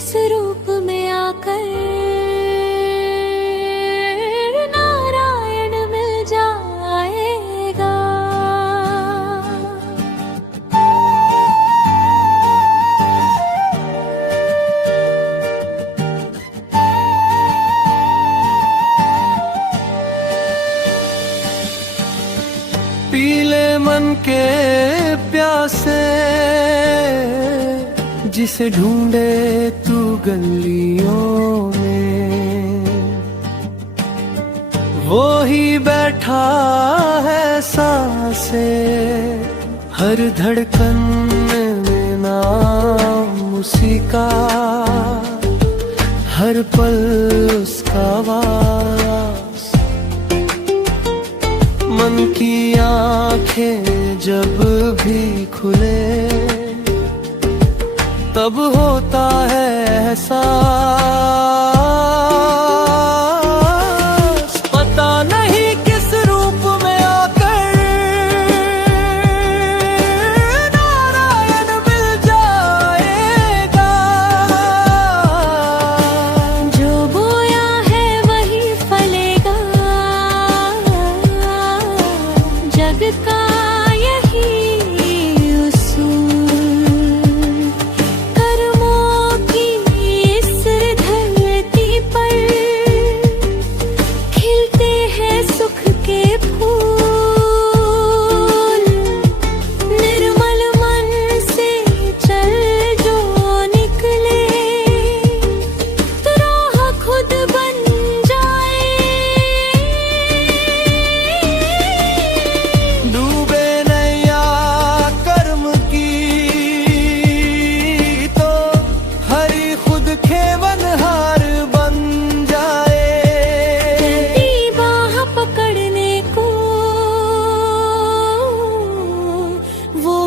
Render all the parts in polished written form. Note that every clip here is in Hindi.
किस रूप में आकर नारायण मिल जाएगा। पीले मन के प्यासे जिसे ढूंढे तू गलियों में, वो ही बैठा है सांसे हर धड़कन में नाम उसी का, हर पल उसका वास। मन की आंखें जब भी खुले तब होता है एहसास। पता नहीं किस रूप में आकर नारायण मिल जाएगा। जो बोया है वही फलेगा, जग का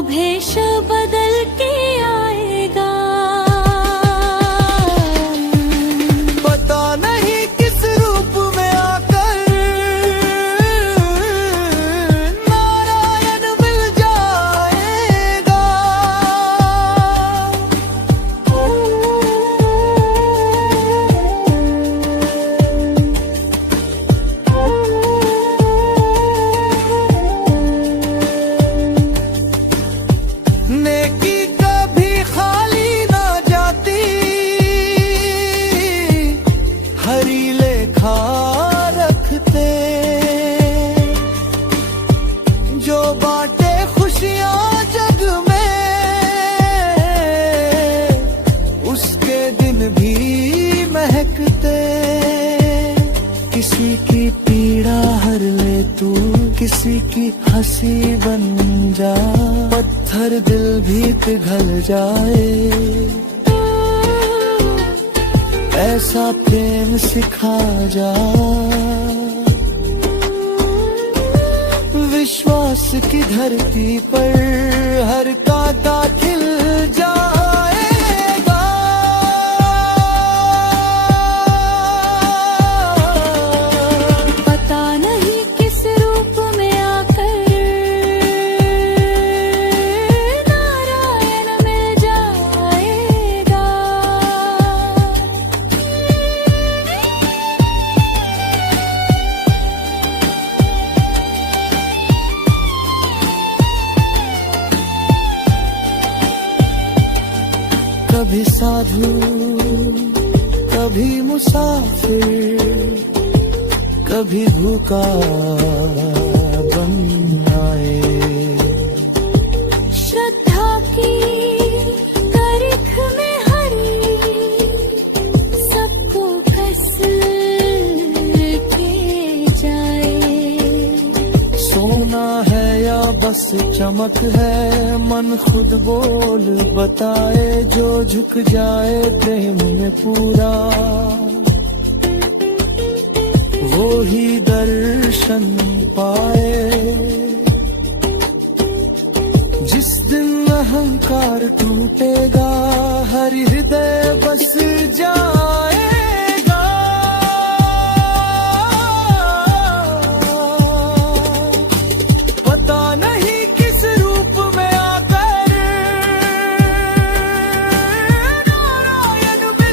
भेष बदल के आएगा। पता नहीं किस रूप में आकर नारायण मिल जाएगा। नेकी कभी खाली ना जाती, हरी लेखा रखते। जो बांटे खुशियां जग में उसके दिन भी महकते। किसी की पीड़ा हर ले तू, किसी की हंसी बन जा, पत्थर दिल भी पिघल जाए। ऐसा प्रेम सिखा जा, विश्वास की धरती पर हर कांटा खिल जाएगा। पता नहीं किस रूप में आकर नारायण मिल जाएगा। कभी साधु कभी मुसाफिर, कभी भूखा बन आए। श्रद्धा की करिख में हरी सबको कस के जाए। सोना है या बस चमक है, मन खुद बोल बताए। जो झुक जाए प्रेम में पूरा, वो ही दर्शन पाए। जिस दिन अहंकार टूटेगा, हर हृदय बस जाएगा। पता नहीं किस रूप में आकर नारायण मिल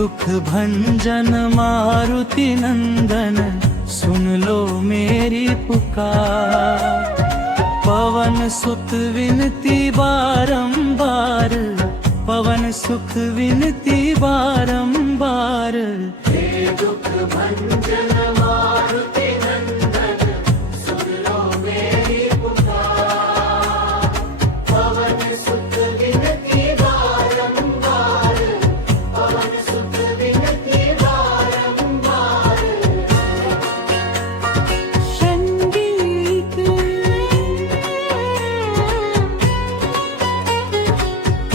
दुख भंजन मारुति नंदन सुन लो मेरी पुकार। पवन सुत विनती बारंबार, पवन सुख विनती बारंबार। हे दुख भंजन मारुति नंदन सुन लो मेरी पुकार। पवन सुख विनती बारंबार, पवन सुख विनती बारंबार। संगीत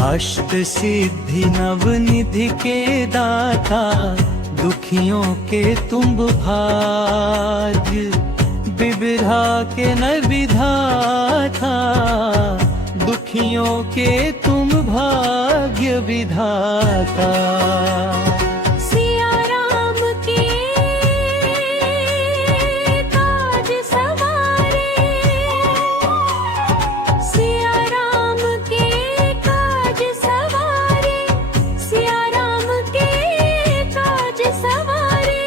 अष्ट सिद्धि नवनिधि के दाता, दुखियों के तुम भाग्य। विविधा के न विधाता, दुखियों के तुम भाग्य विधाता। सिया राम के काज सवारे, सिया राम के काज सवारे, सिया राम के काज सवारे।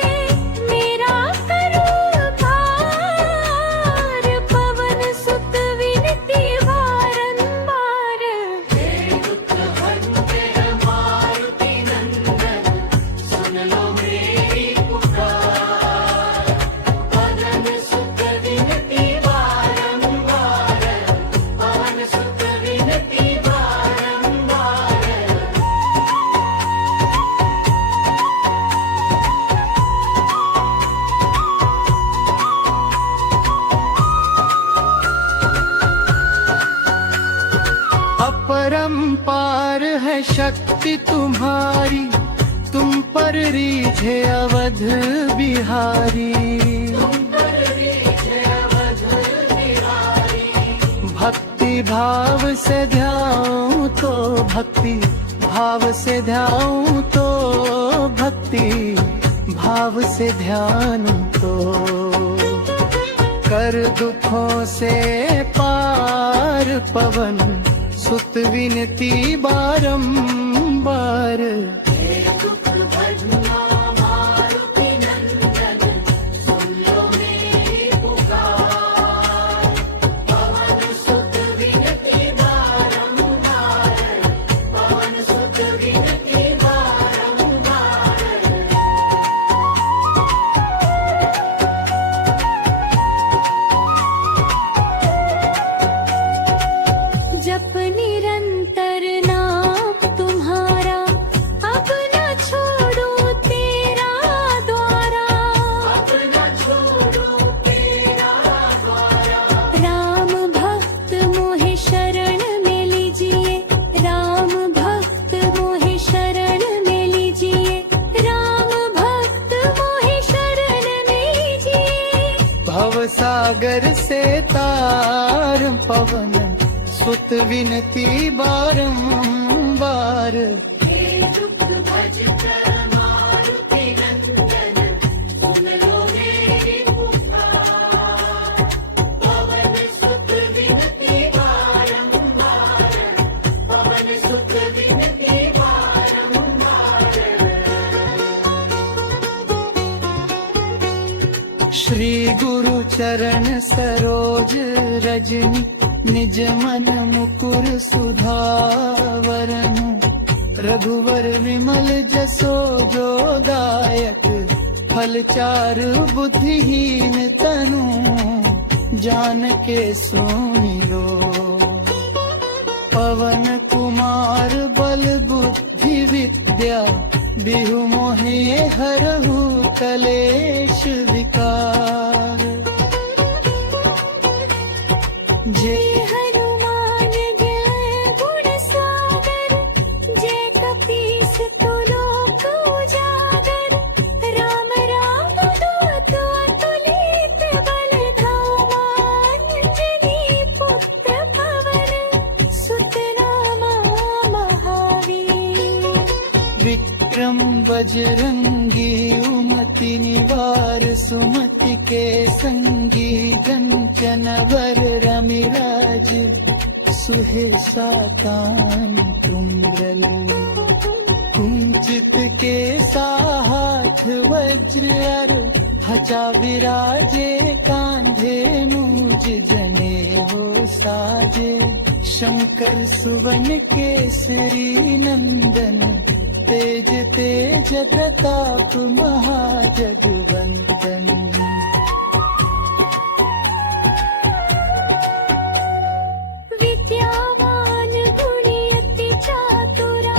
मेरा करो उद्धार, पवन सुत विनती बारंबार। अपरंपार है शक्ति तुम्हारी, तुम पर रीझे अवध बिहारी। भक्ति भाव से ध्याऊं तो भक्ति भाव से ध्याऊं तो भक्ति भाव से ध्यान तो। कर दुखों से पार पवन सुत विनती बारंबार। जप निरंतर नाम तुम्हारा, अब न छोड़ो तेरा द्वारा। अब न छोड़ो तेरा द्वारा। राम भक्त मोहे शरण में लीजिए, राम भक्त मोहे शरण में लीजिए, राम भक्त मोहे शरण में लीजिए। भव सागर से तार पवन सुत विनती बारंबार। श्री गुरु चरण सरोज रजनी, निज मन मुकुर सुधावरनु। रघुवर विमल जसो जो दायक, फल चारु बुद्धिहीन तनु जान के सुनिरो। पवन कुमार बल बुद्धि विद्या, बिहु मोहे हरहु कलेश विकार। जय हनुमान जय गुण सागर, जय कपीस तु लोक उजागर। राम राम दूत अतुलित बल धामा, अंजनी पुत्र पवन सुत नामा महावीर। विक्रम बजरंगी उमति निवार, सुमति के संगी कंचन वर रमिराज। सुहेसा कान तुंद्रल कुंचित के साथ वज्र अर हचा विराजे कांधे मूज जने हो साजे शंकर सुवन केसरी नंदन तेज तेज प्रताप महाजगवंदन विद्यावान गुणी अति चातुरा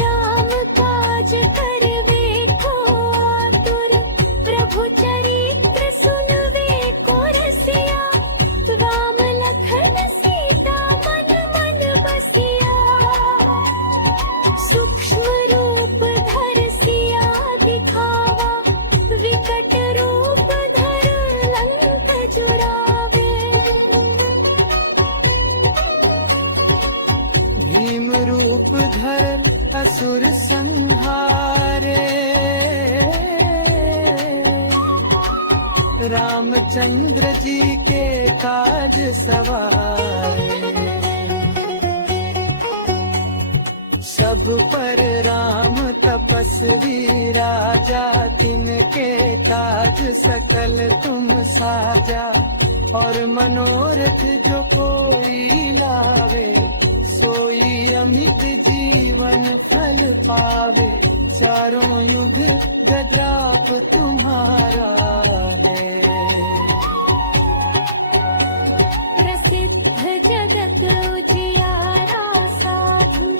राम काज करवे को आतुर प्रभु चरित्र सुनवे को रसिया राम लखन सीता मन मन बसिया सूक्ष्म रूप धर सिया दिखावा विकट रूप धर लंक जुरावे भीम रूप धर असुर संहारे रामचंद्र जी के काज सवारे सब पर राम तपस्वी राजा तिनके काज सकल तुम साजा और मनोरथ जो कोई लावे सोई अमित जीवन फल पावे चारों युग गद्राप तुम्हारा है प्रसिद्ध जगत उजियारा साधु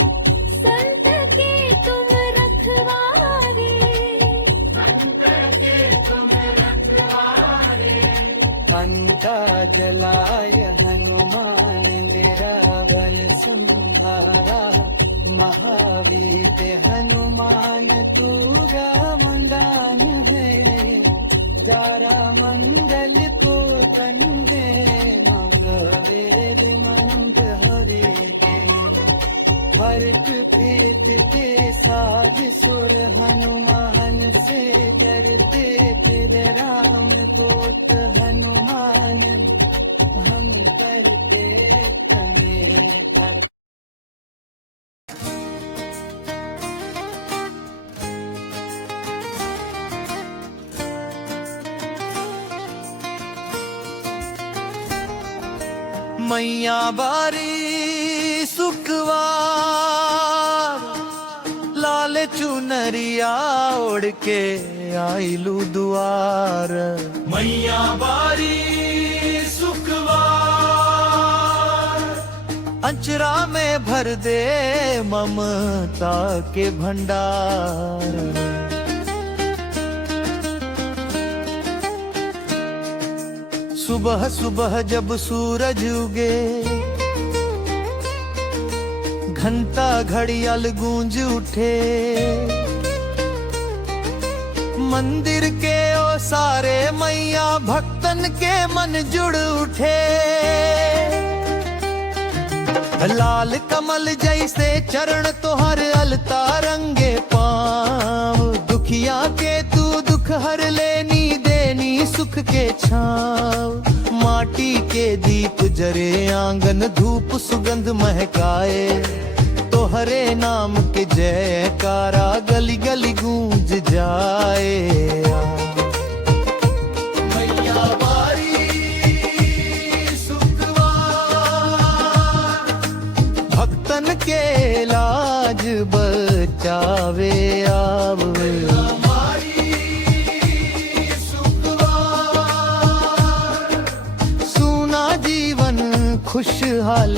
संत के तुम रखवारे अंता जलाय हनुमान मेरा बल संहारा महावीर हनुमान तूगा मंदान है दारा मंगल को कंदे वेद मंद हरे हर्ष पीत के साज सुर हनुमान से डरते फिर राम कोट हनुमान हम करते तमें मैया बारी सुखवार लाल चुनरिया ओढ़ के आईलू दुआर मैया बारी सुखवार अंचरा में भर दे ममता के भंडार सुबह सुबह जब सूरज उगे घंटा घड़ियाल गूंज उठे मंदिर के ओ सारे मैया भक्तन के मन जुड़ उठे लाल कमल जैसे चरण तोहर अलता रंगे पाँव दुखिया के तू दुख हर लेनी देनी सुख के छाव माटी के दीप जरे आंगन धूप सुगंध महकाए तोहरे नाम के जयकारा गली गली गूंज जाए मैया बारी सुखवार भक्तन के लाज बचावे आवे खुशहाल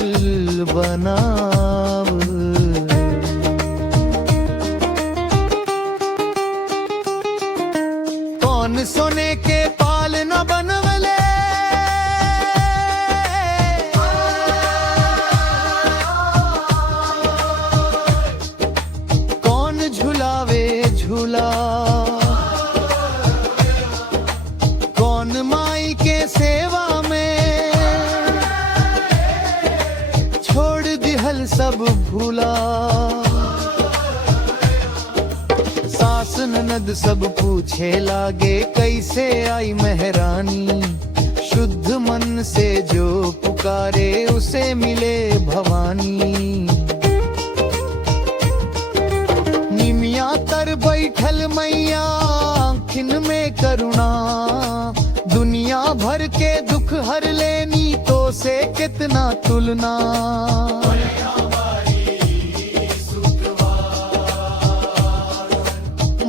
बनाव कौन सोने के पाल न बनवले कौन झुलावे झूला कौन माई के सेवा सब भूला सास ननद सब पूछे लागे कैसे आई मेहरानी शुद्ध मन मन से जो पुकारे उसे मिले भवानी। निमिया तर बैठल मैया आँखिन में करुणा, दुनिया भर के दुख हर लेनी तो से कितना तुलना।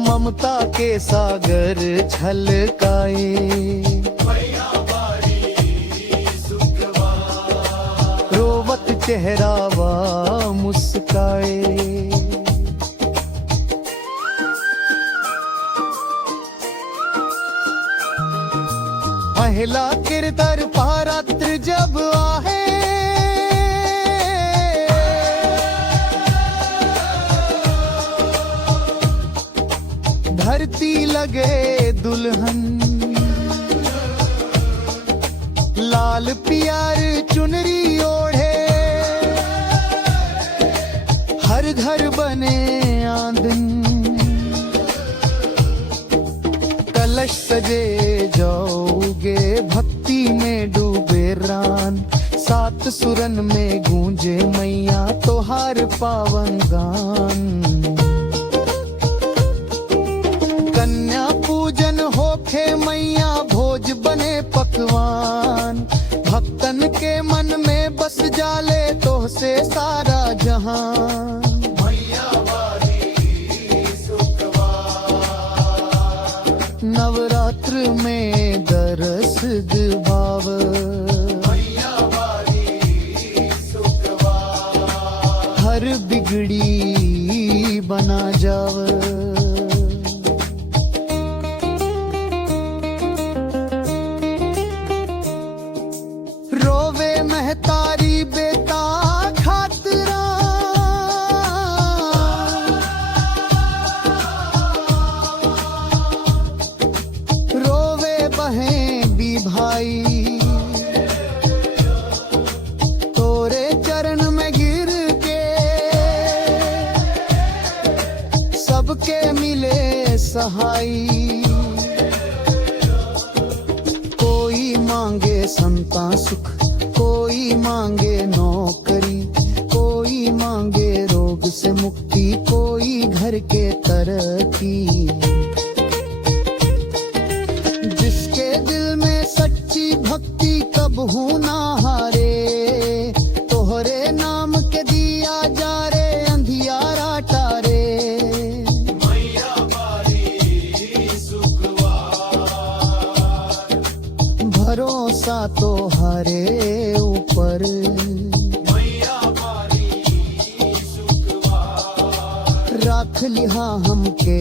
ममता के सागर छलकाए, रोवत चेहरावा मुस्काए। पहला किरतर पारात्र जब आहे, धरती लगे दुल्हन। लाल पियर चुनरी ओढ़े, हर घर बने आंगन। कलश सजे जाओगे भक्ति में डूबे रान, सात सुरन में गूंजे मैया तोहार पावन गान। कन्या पूजन होखे मैया भोज बने पकवान, भक्तन के मन में बस जाले तो से सारा जहां। नवरात्र में दरस भाव, हर बिगड़ी बना जाव। रोवे महतारी बेटा खातरा, रोवे बहन भी भाई, तोरे चरण में गिर के सबके मिले सहाई। कोई मांगे संतान सुख, कोई मांगे नौकरी, कोई मांगे रोग से मुक्ति, कोई घर के तरक्की। जिसके दिल में सच्ची भक्ति कबहू ना हारे, तोहरे नाम के दिया जा रे अंधियारा टारे। भरोसा तो हरे ऊपर, राख लिहा हमके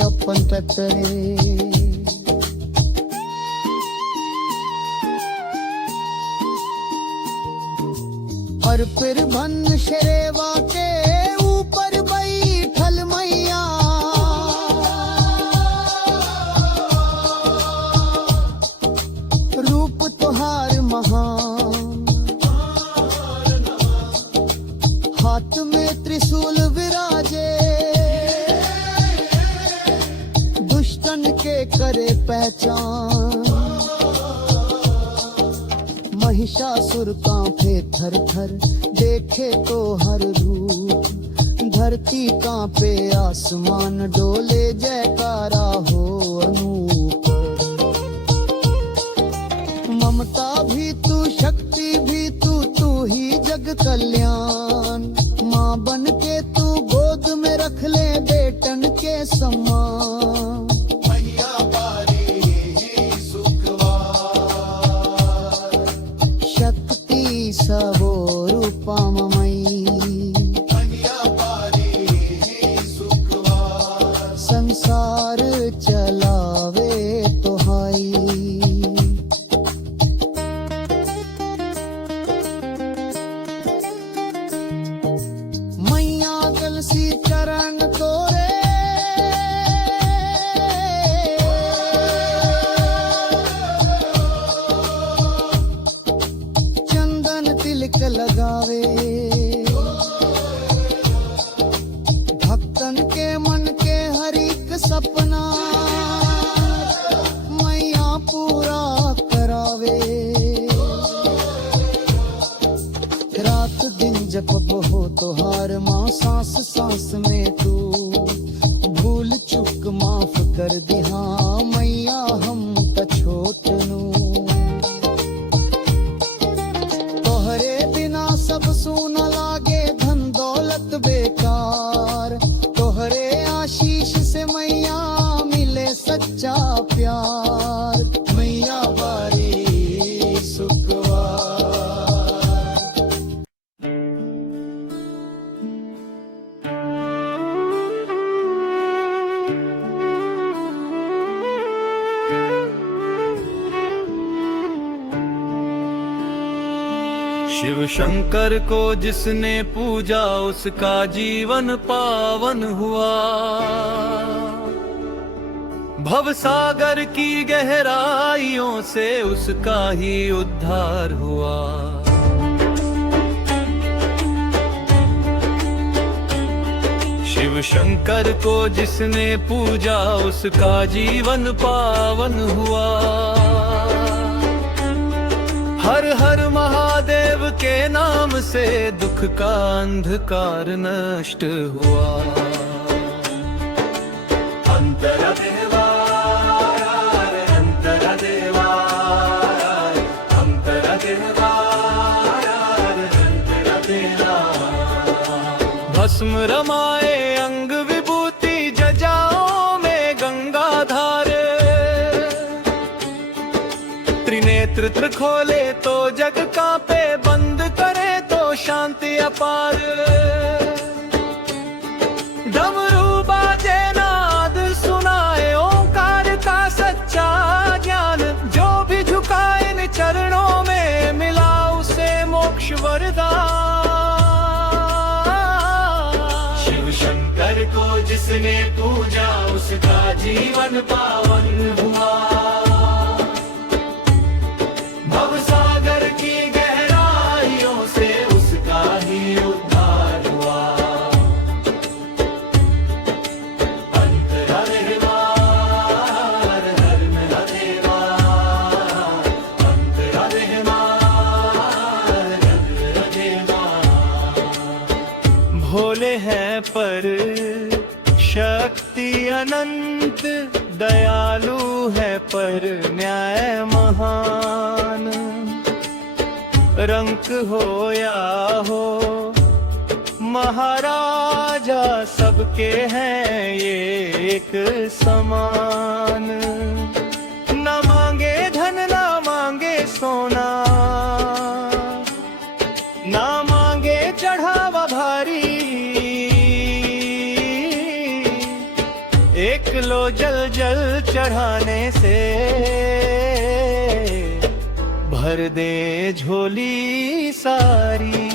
अपन टटरे। और फिर भन शरेवा के ऊपर बैठल मैया, रूप तुहार महान। हाथ में त्रिशूल विराजे, दुष्टन के करे पहचान। महिषासुर कांपे थर थर, देखे तो हर रूप। धरती कांपे आसमान डोले, जयकारा हो अनूप। ममता भी तू, शक्ति भी तू, तू ही जग कल्याण। माँ बन के तू गोद में रख ले बेटन के समान। शक्ति सबो रूपमयी, संसार चलावे तो हाई। सबब हो तोहार माँ सांस सांस में तू भूल चुक माफ कर दी हाँ मैया हम त छोट नू तोहरे बिना सब सूना लागे धन दौलत बेकार तोहरे आशीष से मैया मिले सच्चा प्यार मैया बारी सुखवार शिव शंकर को जिसने पूजा उसका जीवन पावन हुआ भवसागर की गहराइयों से उसका ही उद्धार हुआ शिव शंकर को जिसने पूजा उसका जीवन पावन हुआ हर हर महादेव के नाम से दुख का अंधकार नष्ट हुआ अंतरा देवा अंतरा देवा अंतरा देवा अंतरा देवा भस्म रमाए अंग विभूति जजाओं में गंगाधार त्रिनेत्र खोले तो जग कांपे बंद करे तो शांति अपार डमरू बाजे नाद सुनाए ओंकार का सच्चा ज्ञान जो भी झुकाए इन चरणों में मिला उसे मोक्ष वरदान शिव शंकर को जिसने पूजा उसका जीवन पावन हुआ भवसागर की गहराइयों से उसका ही उद्धार हुआ अंतरा देवा हर मेरा देवा अंतरा देवा हर मेरा देवा भोले हैं पर शक्ति अनंत दयालु है पर न्याय महान रंक हो या हो महाराजा सबके हैं ये एक समान न मांगे धन न मांगे सोना न मांगे चढ़ावा भारी एक लो जल जल चढ़ाने से भर दे झोली सारी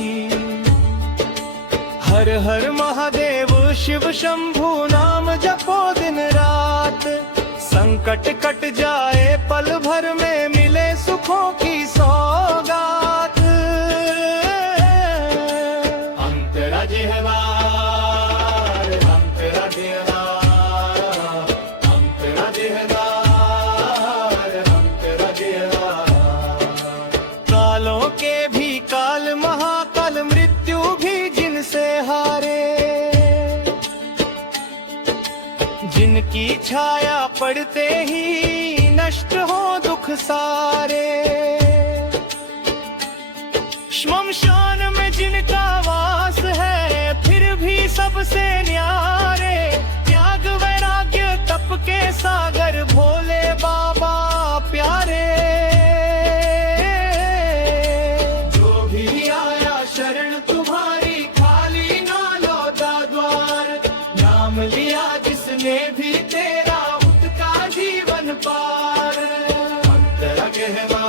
हर हर महादेव शिव शंभु नाम जपो दिन रात संकट कट जाए पल भर में मिले सुखों की सौगात अंतरा जिह्वा अंतरा जिह्वा कालों के भी काल महाकाल मृत्यु भी जिनसे हारे जिनकी छाया पड़ते ही नष्ट हो दुख सारे श्मशान में जिनका वास है फिर भी सबसे न्यारे त्याग वैराग्य तप के सागर भोले बाबा प्यारे जो भी आया शरण तुम्हारी खाली ना लौटा द्वार नाम लिया जिसने भी तेरा उसका जीवन पार अंतरा कहवा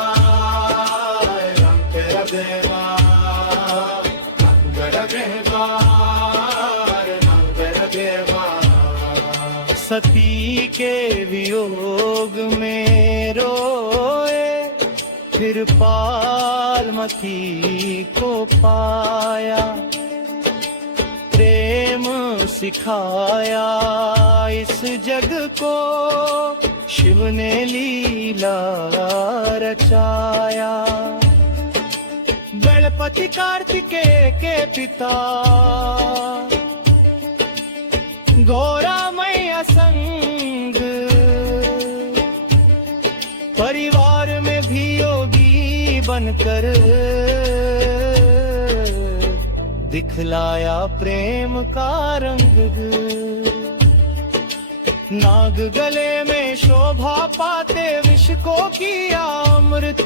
अंतरा देवा अंतरा कहवा अंतरा देवा सती के वियोग में रोए फिर पालमती को पाया प्रेम सिखाया इस जग को शिव ने लीला रचाया गणपति पति कार्तिकेय के पिता गौरा मैया संग परिवार में भी योगी बनकर दिखलाया प्रेम का रंग। नाग गले में शोभा पाते विष को किया अमृत,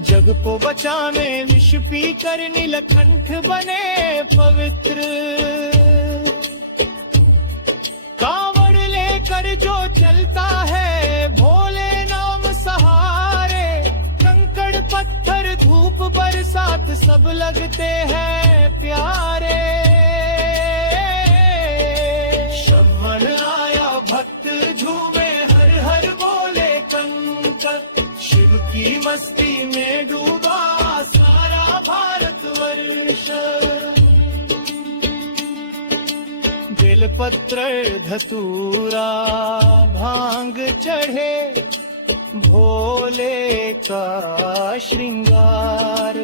जग को बचाने विष पी कर नीलकंठ बने पवित्र। कांवड़ लेकर जो चलता है भोले नाम सहारे, कंकड़ पत्थर धूप बरसात सब लगते हैं प्यारे। श्रवण आया भक्त झूमे हर हर बोले कंकर, शिव की मस्ती में डूबा सारा भारतवर्ष। बेलपत्र धतूरा भांग चढ़े भोले का श्रृंगार,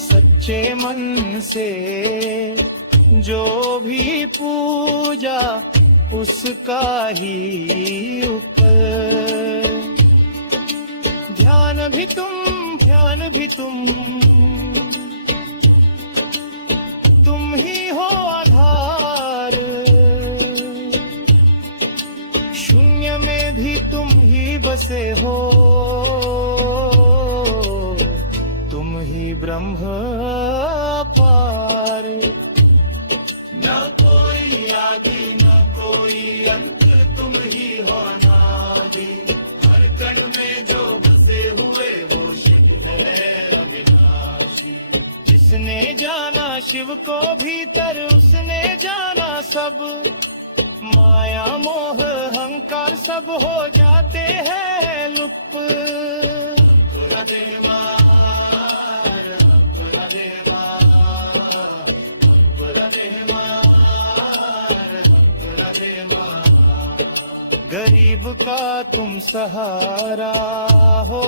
सच्चे मन से जो भी पूजा उसका ही ऊपर। ध्यान भी तुम ही हो आधार, शून्य में भी तुम ही बसे हो, तुम ही ब्रह्म पार। न कोई आदि न कोई अंत, तुम ही हो नादि, हर कण में जो बसे हुए वो शिव है अविनाशी। जिसने जाना शिव को भीतर उसने जाना सब, माया मोह अहंकार सब हो जाते हैं लुप्त। गरीब का तुम सहारा हो,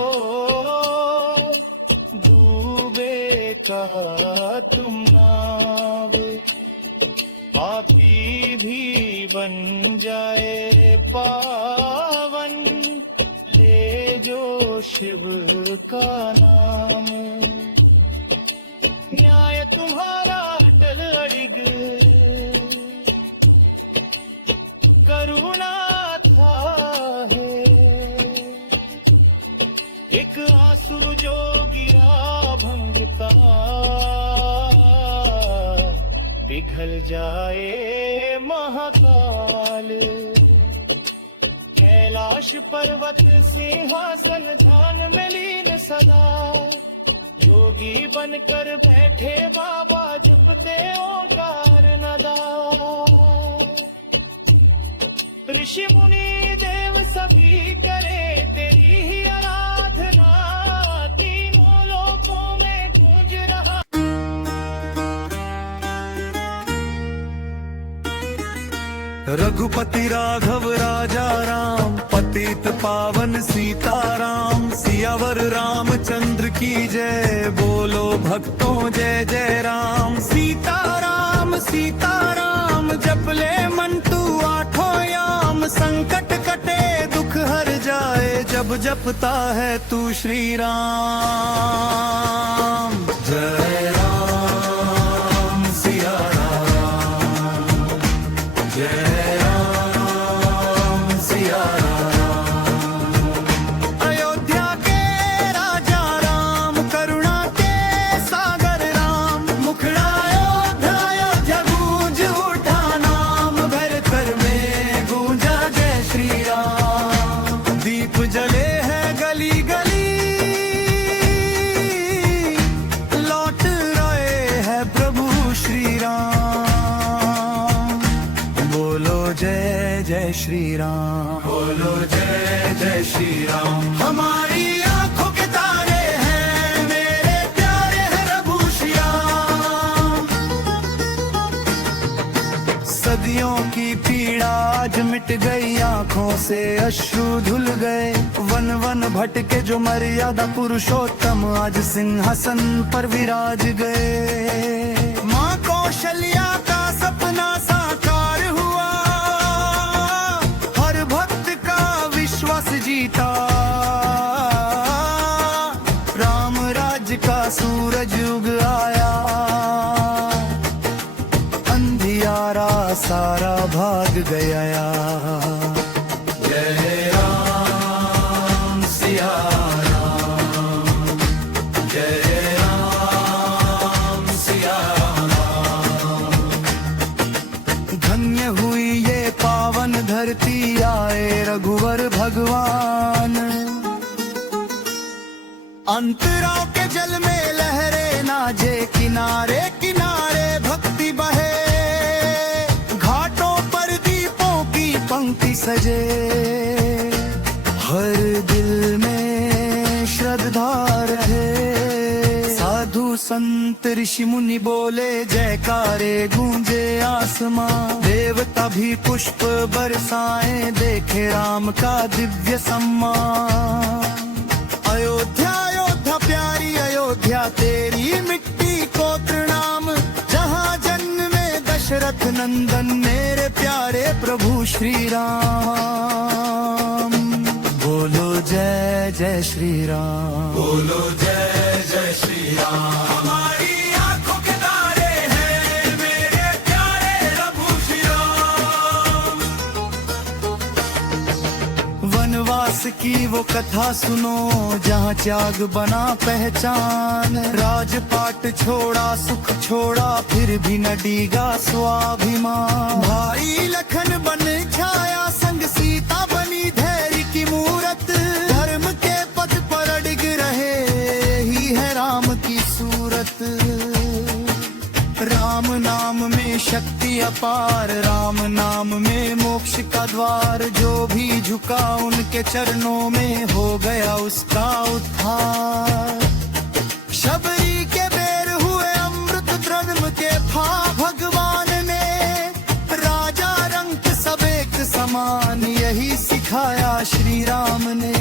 डूबे का तुम नाव, पापी भी बन जाए पावन, ले जो शिव का नाम। न्याय तुम्हारा अटल अड़िग, करुणा था है, एक आंसू जो गिरा भंग का, पिघल जाए महाकाल। कैलाश पर्वत सिंहासन ध्यान में लीन सदा, योगी बनकर बैठे बाबा जपते ओंकार नदा। ऋषि मुनि देव सभी करे तेरी ही आराधना, तीनों लोकों में गूंज रहा। रघुपति राघव राजा राम, पतित पावन सीताराम। सियावर रामचंद्र की जय, बोलो भक्तों जय जय राम। सीताराम सीताराम जप ले मन तू आठों याम, संकट कटे दुख हर जाए जब जपता है तू श्री राम। जय राम सिया राम, जय राम सिया राम। अयोध्या के राजा राम, करुणा के सागर राम, मुखड़ा अयोध्या गूंज उठा नाम, घर घर में गूंजा जय श्री राम। दीप जले हैं गली गली, लौट रहे हैं प्रभु श्री राम। बोलो जय जय श्री राम, बोलो जय जय श्री राम। हमारी आंखों के तारे हैं, मेरे प्यारे हैं प्रभु श्याम। सदियों की पीड़ा आज मिट गई, आंखों से अश्रु धुल गए, वन वन भटके जो मर्यादा पुरुषोत्तम आज सिंहासन पर विराज गए। माँ कौशल्या का सपना साकार हुआ, हर भक्त का विश्वास जीता। राम राज्य का सूरज उग आया, अंधियारा सारा भाग गया। जय राम सिया राम, जय राम सिया राम। धन्य हुई ये पावन धरती, आए रघुवर भगवान। अंतराव के जल में लहरे नाजे, किनारे किनारे भक्ति बहे। घाटों पर दीपों की पंक्ति सजे, हर दिल में श्रद्धा रहे। साधु संत ऋषि मुनि बोले जयकारे गूंजे आसमां। देवता भी पुष्प बरसाएं, देखे राम का दिव्य सम्मान। अयोध्या अयोध्या प्यारी अयोध्या, तेरी मिट्टी को प्रणाम। जहाँ जन्मे दशरथ नंदन, मेरे प्यारे प्रभु श्री राम। बोलो जय जय श्री राम, बोलो जय जय श्री राम। हमारी आंखों के तारे हैं मेरे प्यारे प्रभु श्री राम। वनवास की वो कथा सुनो, जहाँ त्याग बना पहचान। राजपाट छोड़ा सुख छोड़ा, फिर भी न डीगा स्वाभिमान। भाई लखन बन छाया, संग सीता बनी धैर्य की मूरत। धर्म के पथ पर अडिग रहे, ही है राम की सूरत। राम नाम में शक्ति अपार, राम नाम में मोक्ष का द्वार। जो भी झुका उनके चरणों में, हो गया उसका उद्धार। शबरी के बेर हुए अमृत धर्म के फा, भगवान ने राजा रंग सब एक समान। यही सिखाया श्री राम ने।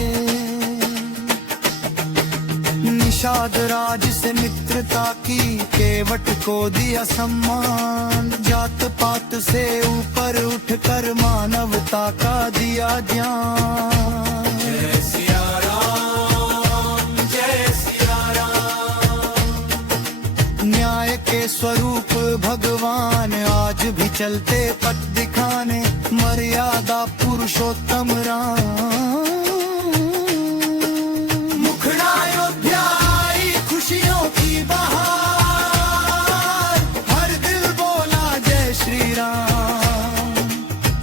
निषाद राज से मित्रता की, केवट को दिया सम्मान। जात पात से ऊपर उठकर मानवता का दिया ज्ञान। जय सिया राम, जय सिया राम। न्याय के स्वरूप भगवान, आज भी चलते पथ दिखाने। मर्यादा पुरुषोत्तम राम। मुखड़ा अयोध्या आई, खुशियों की बहार। हर दिल बोला जय श्री राम।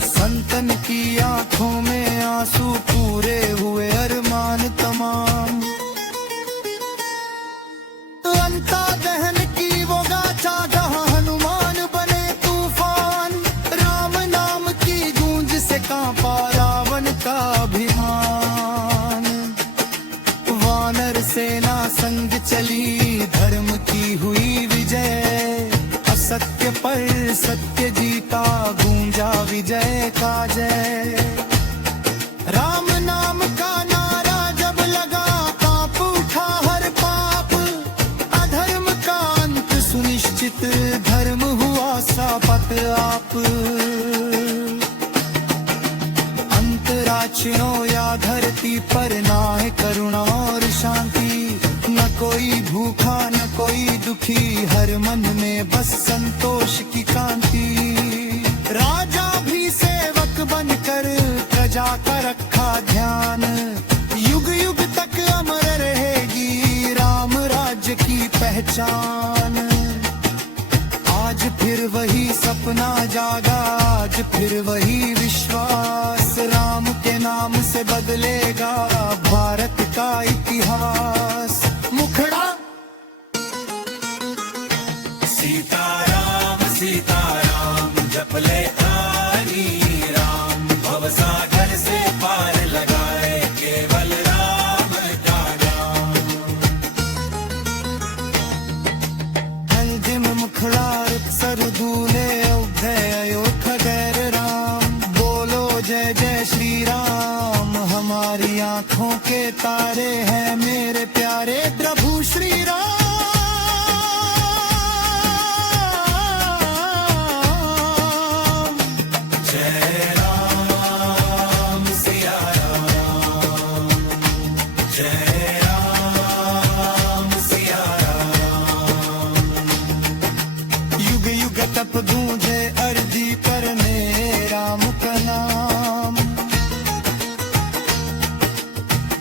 संतन की आंखों में आंसू, पूरे हुए अरमान तमाम। लंका दहन की वो गाथा, जहाँ हनुमान बने तूफान। राम नाम की गूंज से कांपा रावण का अभिमान। वानर सेना संग चली, धर्म की हुई विजय। असत्य पर सत्य जीता, गूंजा विजय का जय। राम नाम का नारा जब लगा, कांप उठा हर पाप। अधर्म का अंत सुनिश्चित, धर्म हुआ सापत आप। अंतराक्षिणों या धरती पर, ना है करुणा और शांति। न कोई भूखा न कोई दुखी, हर मन में बस संतोष की कांति। राजा भी सेवक बनकर, प्रजा का रखा ध्यान। युग युग तक अमर रहेगी, राम राज्य की पहचान। आज फिर वही सपना जागा, आज फिर वही विश्वास। राम के नाम से बदलेगा भारत का इतिहास। मुखड़ा सीताराम सीताराम, जप ले हरि राम। भवसागर से पार लगाए, केवल राम का नाम। अंतिम मुखड़ा सरदूले, अवधय अयोध्या गैर राम। बोलो जय जय श्री राम, हमारी आंखों के के तारे हैं मेरे प्यारे प्रभु श्री राम। जय राम सिया राम, जय राम सिया राम। युग युग तप गूंजे अर्जी पर मेरे राम का नाम।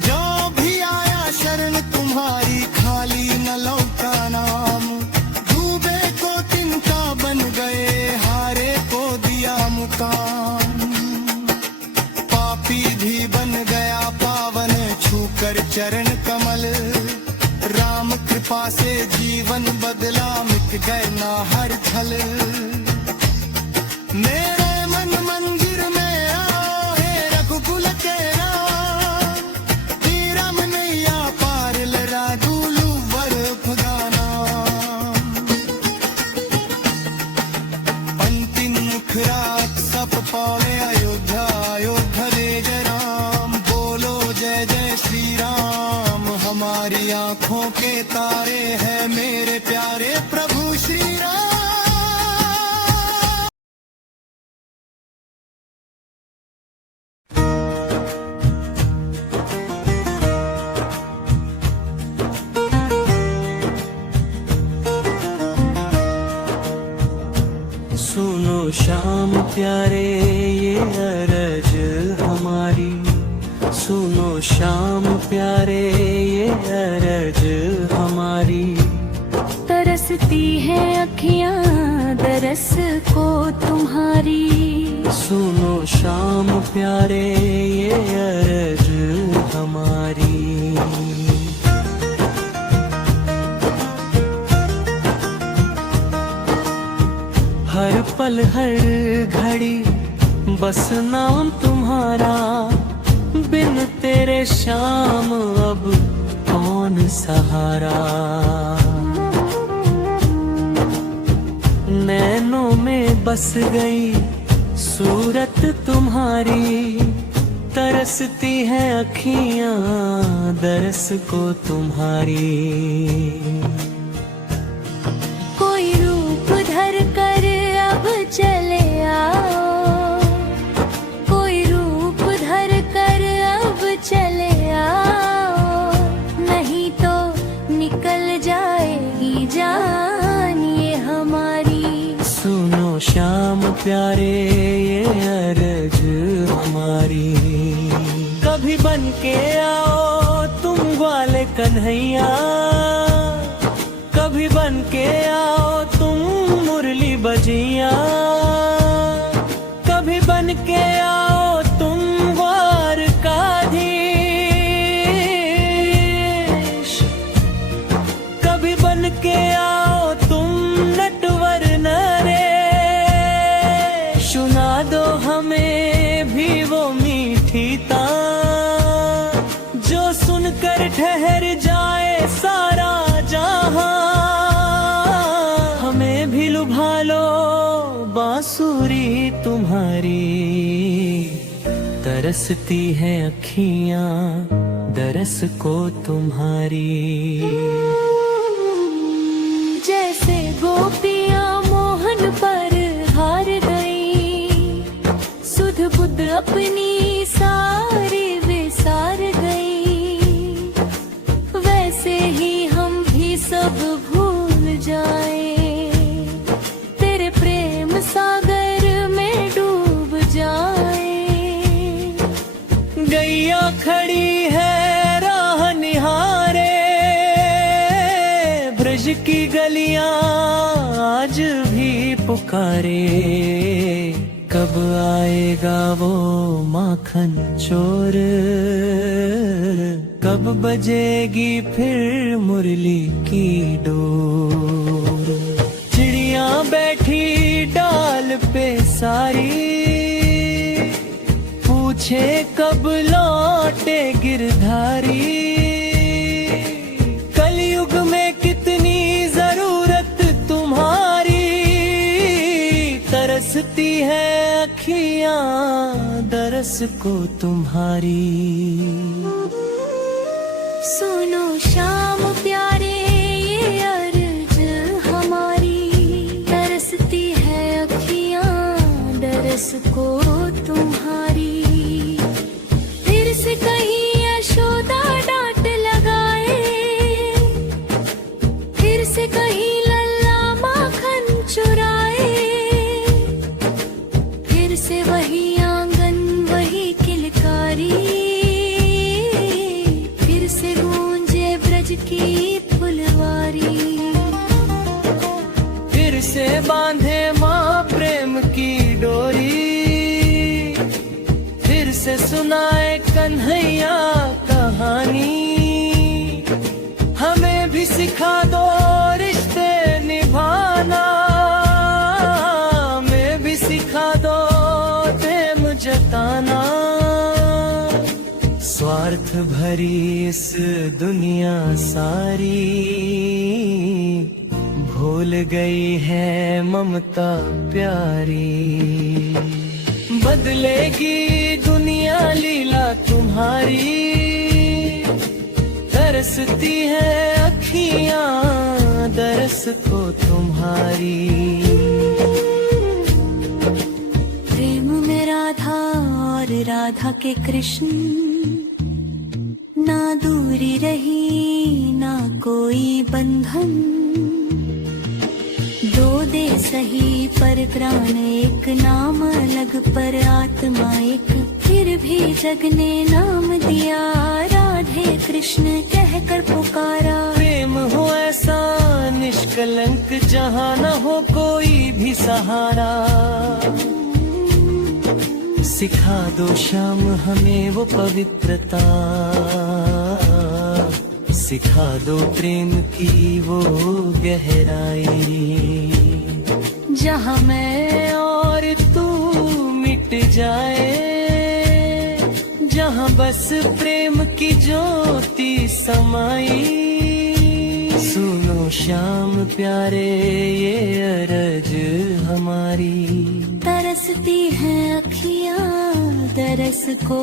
जो भी आया शरण तुम्हारी खाली न लौटा नाम। डूबे को तिनका बन गए हारे को दिया मुकाम। पापी भी बन गया पावन छूकर चरण कमल। राम कृपा से जीवन बदला मिट गए ना हर छल। मेरे मन मंदिर में आओ हे रघुकुल के राम। तेरा मनैया पार लरा दूलू वर भगाना। अंतिम मुखरात सब पावे अयोध्या अयोध्या रे जय राम। बोलो जय जय श्री राम। हमारी आंखों के तारे हैं मेरे प्यारे प्रभु श्री राम। सुनो श्याम प्यारे ये अरज हमारी। सुनो श्याम प्यारे ये अरज हमारी। तरसती है अखियां दरस को तुम्हारी। सुनो श्याम प्यारे ये अरज हमारी। हर पल हर घड़ी बस नाम तुम्हारा। बिन तेरे श्याम अब कौन सहारा। नैनों में बस गई सूरत तुम्हारी। तरसती है अखियां दरस को तुम्हारी। कोई रूप धर कर अब चले आओ। कोई रूप धर कर अब चले आओ। नहीं तो निकल जाएगी जान ये हमारी। सुनो श्याम प्यारे ये अरज हमारी। कभी बन के आओ तुम ग्वाले कन्हैया। कभी बन के आओ तुम मुरली बजिया। कभी बन के आओ तुम द्वारकाधीश। कभी बन के आओ तुम नटवर नरेश। सुना दो हमें भी वो मीठी तान जो सुनकर ठहर जाए सारा जहां। हमें भी लुभा लो बांसुरी तुम्हारी। तरसती है अखियां दरस को तुम्हारी। जैसे गोपियां मोहन पर हार गई। सुध बुध अपनी सारी विसार गई। वैसे ही हम भी सब भूल जाएं। तेरे प्रेम सागर में डूब जाएं। गैया खड़ी है राह निहारे। ब्रज की गलियां आज भी पुकारे। कब आएगा वो माखन चोर। कब बजेगी फिर मुरली की डोर। चिड़िया बैठी डाल पे सारी। पूछे कब लौटे गिरधारी। कलयुग में कितनी जरूरत तुम्हारी। तरसती है अखियां दरस को तुम्हारी। सुनो श्याम प्यारे ये अर्ज हमारी, तरसती है अखियां दरस को तुम्हारी। फिर से कहीं यशोदा डांट लगाए, फिर से कहीं लल्ला माखन चुराए, फिर से वही आंगन वही किलकारी, फिर से गूंजे ब्रज की फुलवारी। फिर से बांधे माँ प्रेम की डोरी, फिर से सुनाए कन्हैया कहानी। हमें भी सिखा दो रिश्ते निभाना, हमें भी सिखा दो प्रेम जताना। स्वार्थ भरी इस दुनिया सारी भूल गई है ममता प्यारी। बदलेगी दुनिया लीला तुम्हारी, तरसती है अखियां दरस को तुम्हारी। प्रेम में राधा और राधा के कृष्ण, ना दूरी रही ना कोई बंधन। दो दे सही पर प्राण एक, नाम अलग पर आत्मा एक। फिर भी जग ने नाम दिया, राधे कृष्ण कहकर पुकारा। प्रेम हो ऐसा निष्कलंक, जहाँ न हो कोई भी सहारा। सिखा दो श्याम हमें वो पवित्रता, सिखा दो प्रेम की वो गहराई। जहाँ मैं और तू मिट जाए, जहाँ बस प्रेम की ज्योति समाई। सुनो श्याम प्यारे ये अरज हमारी, तरसती है अखियां दरस को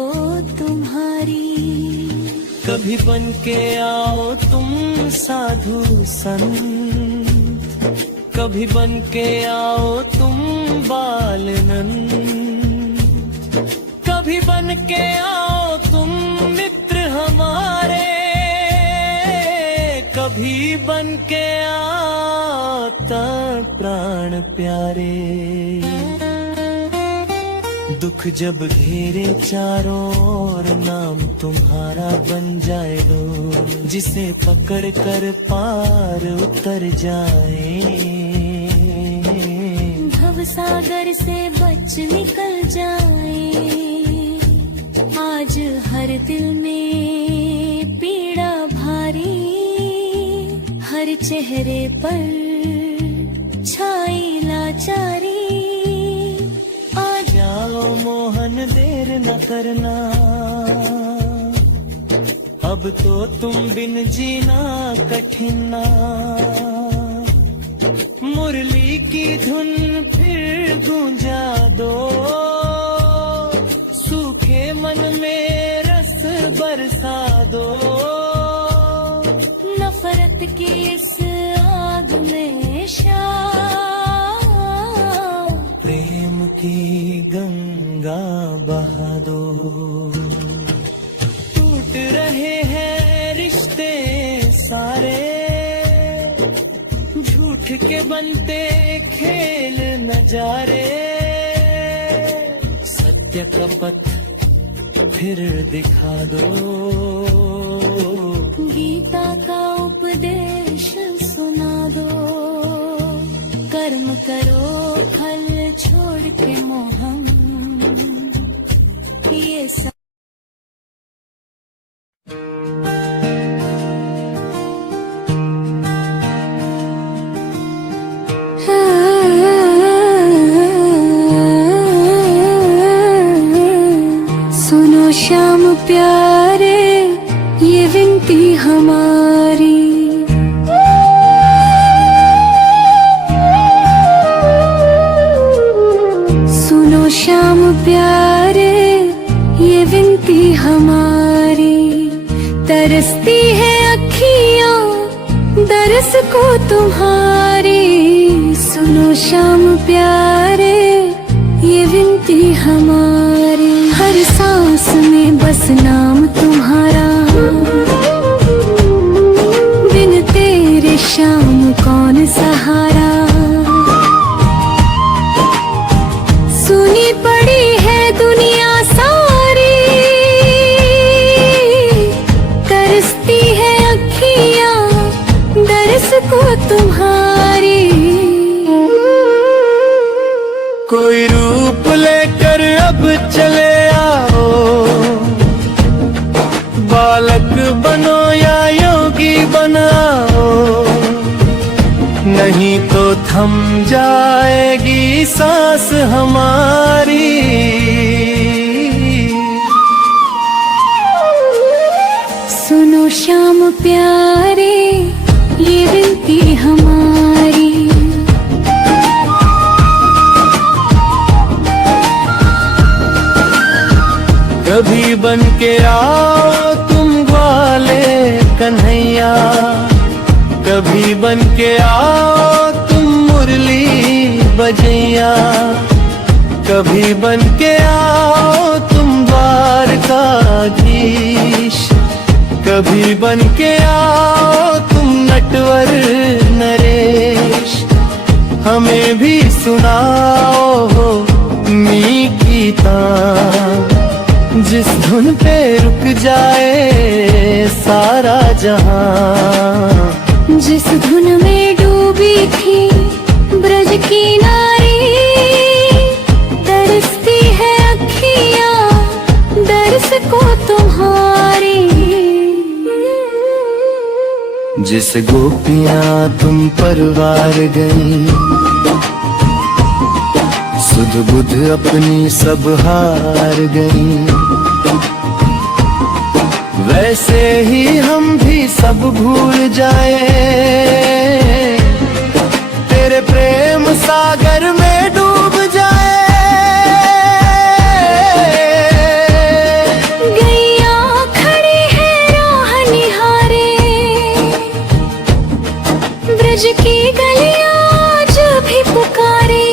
तुम्हारी। कभी बन के आओ तुम साधु संत, कभी बन के आओ तुम बालनंद, कभी बन के आओ तुम मित्र हमारे, कभी बन के आओ तब प्राण प्यारे। दुख जब घेरे चारों ओर, नाम तुम्हारा बन जाए डोर, जिसे पकड़ कर पार उतर जाए। भव सागर से बच निकल जाए, आज हर दिल में पीड़ा भारी, हर चेहरे पर छाई लाचारी। जाओ मोहन देर न करना, अब तो तुम बिन जीना कठिन ना। मुरली की धुन फिर गूंजा दो, सूखे मन में रस बरसा दो। नफरत की इस आग में शाम, प्रेम की गंगा बहा दो। टूट रहे हैं रिश्ते सारे, झूठ के बनते खेल नजारे। सत्य का पथ फिर दिखा दो, गीता का उपदेश सुना दो। कर्म करो फल छोड़ के मोहम, ये सब सुनो श्याम प्यारे ये विनती हमारी। सुनो श्याम प्यारे ये विनती हमारी, तरसती है अखियां दरस को तुम्हारी। सुनो श्याम प्यारे ये विनती हमारी, हर सांस में बस नाम तुम्हारा। बिन तेरे श्याम कौन सहारा। सुनी पड़ी है दुनिया सारी, तरसती है अखियां दरस को तुम्हारी। कोई रूप लेकर अब चले आओ, बालक बनो या योगी बनाओ, नहीं तो थम जाएगी सांस हमारी। सुनो श्याम प्यारे ये विनती हमारी। कभी बन के आओ तुम ग्वाले कन्हैया, कभी बन के आओ तुम मुरली बजैया, कभी बन के आओ तुम द्वारकाधीश, कभी बन के आओ तुम नटवर नरेश। हमें भी सुनाओ मीठी तान, जिस धुन पे रुक जाए सारा जहां। जिस धुन में डूबी थी ब्रज की नारी, तरसती है अखियां दरस को तुम्हारी। जिस गोपियां तुम परवार गई, सुध बुध अपनी सब हार गई, वैसे ही हम भी सब भूल जाए, तेरे प्रेम सागर में डूब जाए। गैया खड़ी है राह निहारे, ब्रज की गलियां जब भी पुकारे।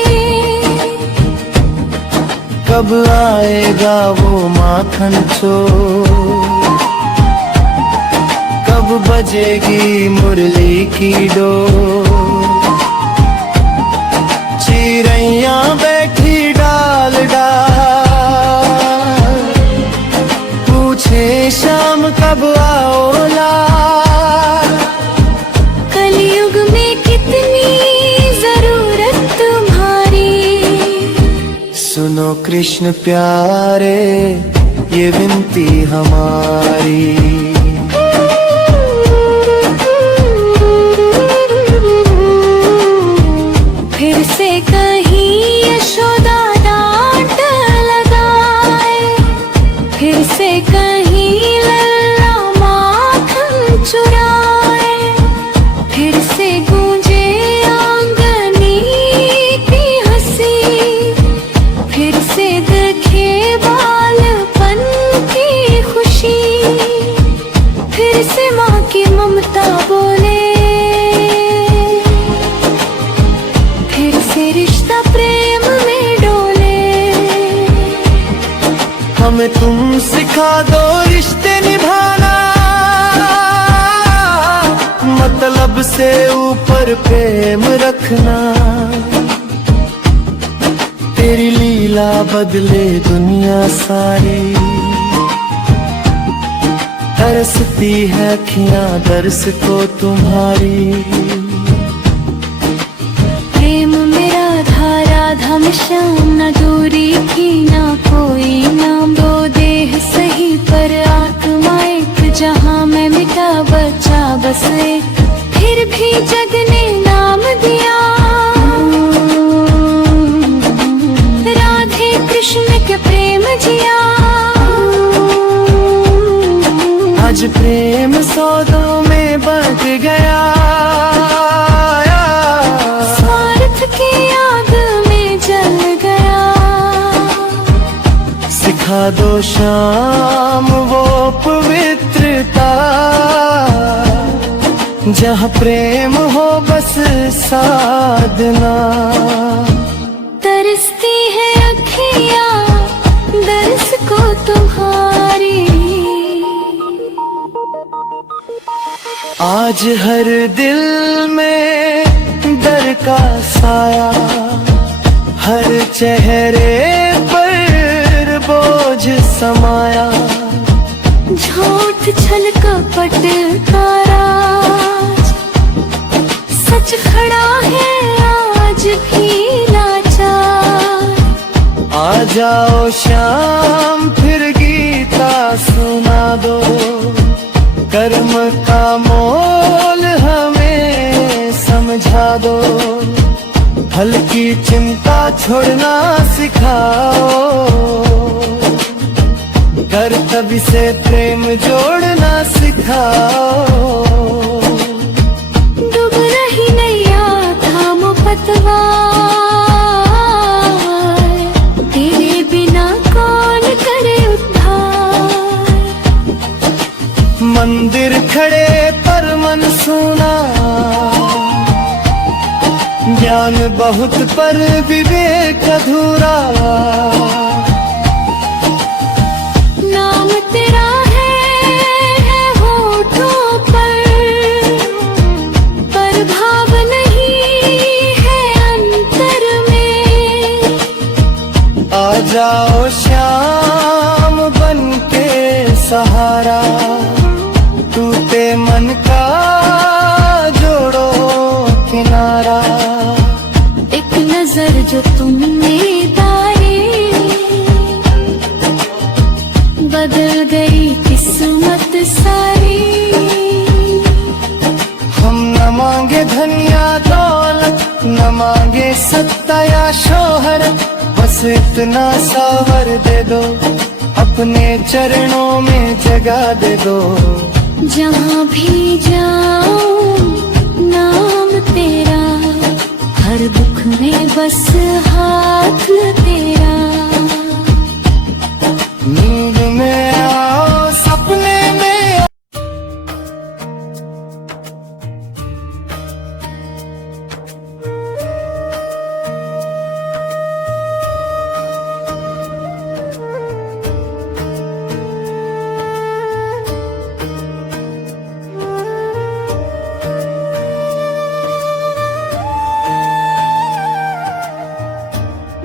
कब आएगा वो माखन चोर, कब बजेगी मुरली की डोर। चिड़ैया बैठी डाल डाल, पूछे शाम कब आओला। कलयुग में कितनी जरूरत तुम्हारी। सुनो कृष्ण प्यारे ये विनती हमारी। फिर से कहीं यशोदा डांट लगाए, फिर से कहीं लल्ला माखन चुराए, फिर से गूंजे आंगनी की हंसी, फिर से दिखे बालपन की खुशी, फिर से माँ की ममता बोले, फिर से रिश्ता प्रेम में डोले। हमें तुम सिखा दो रिश्ते निभाना, मतलब से ऊपर प्रेम रखना। तेरी लीला बदले दुनिया सारी, तरसती है अखियां दर्श को तुम्हारी। प्रेम मेरा धारा धाम श्याम, न दूरी की ना कोई नाम। दो देह सही पर आत्मा एक, जहाँ मैं मिटा बचा बस एक। फिर भी जग ने नाम दिया राधे कृष्ण के प्रेम जिया। आज प्रेम सौदों में बढ़ गया, स्वार्थ की आग में जल गया। सिखा दो शाम वो पवित्र मिलता, जहाँ प्रेम हो बस साधना। तरसती है अखियाँ दर्स को तुम्हारी, आज हर दिल में डर का साया, हर चेहरे पर बोझ समाया। झूठ छल कपट का राज, सच खड़ा है आज भी लाचार। आ जाओ शाम फिर गीता सुना दो, कर्म का मोल हमें समझा दो। फल की चिंता छोड़ना सिखाओ, कर्तव्य से प्रेम जोड़ना सिखाओ। डूब रही नैया थामो पतवार, तेरे बिना कौन करे उद्धार। मंदिर खड़े पर मन सुना, ज्ञान बहुत पर विवेक अधूरा। नाम तेरा है होठों पर भाव नहीं है अंतर में। आ जाओ श्याम बन के सहारा, टूटे मन का जोड़ो किनारा। एक नजर जो तुमने डाली, बदल गई किस्मत सारी। हम न मांगे धन या दौलत, न मांगे सत्ता या शोहरत, बस इतना सावर दे दो, अपने चरणों में जगा दे दो। जहाँ भी जाऊं नाम तेरा, हर दुख में बस हाथ तेरा। नींद में आओ सपने में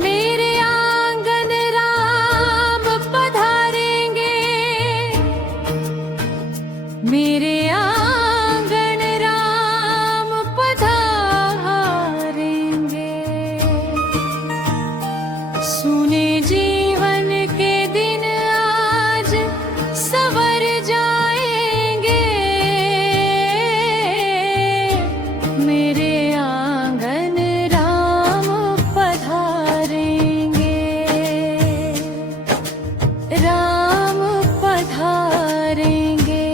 मेरे आंगन राम पधारेंगे, मेरे आंगन राम पधारेंगे। सुने जीवन के दिन आज सवर जाएंगे, मेरे आंगन राम पधारेंगे, राम पधारेंगे।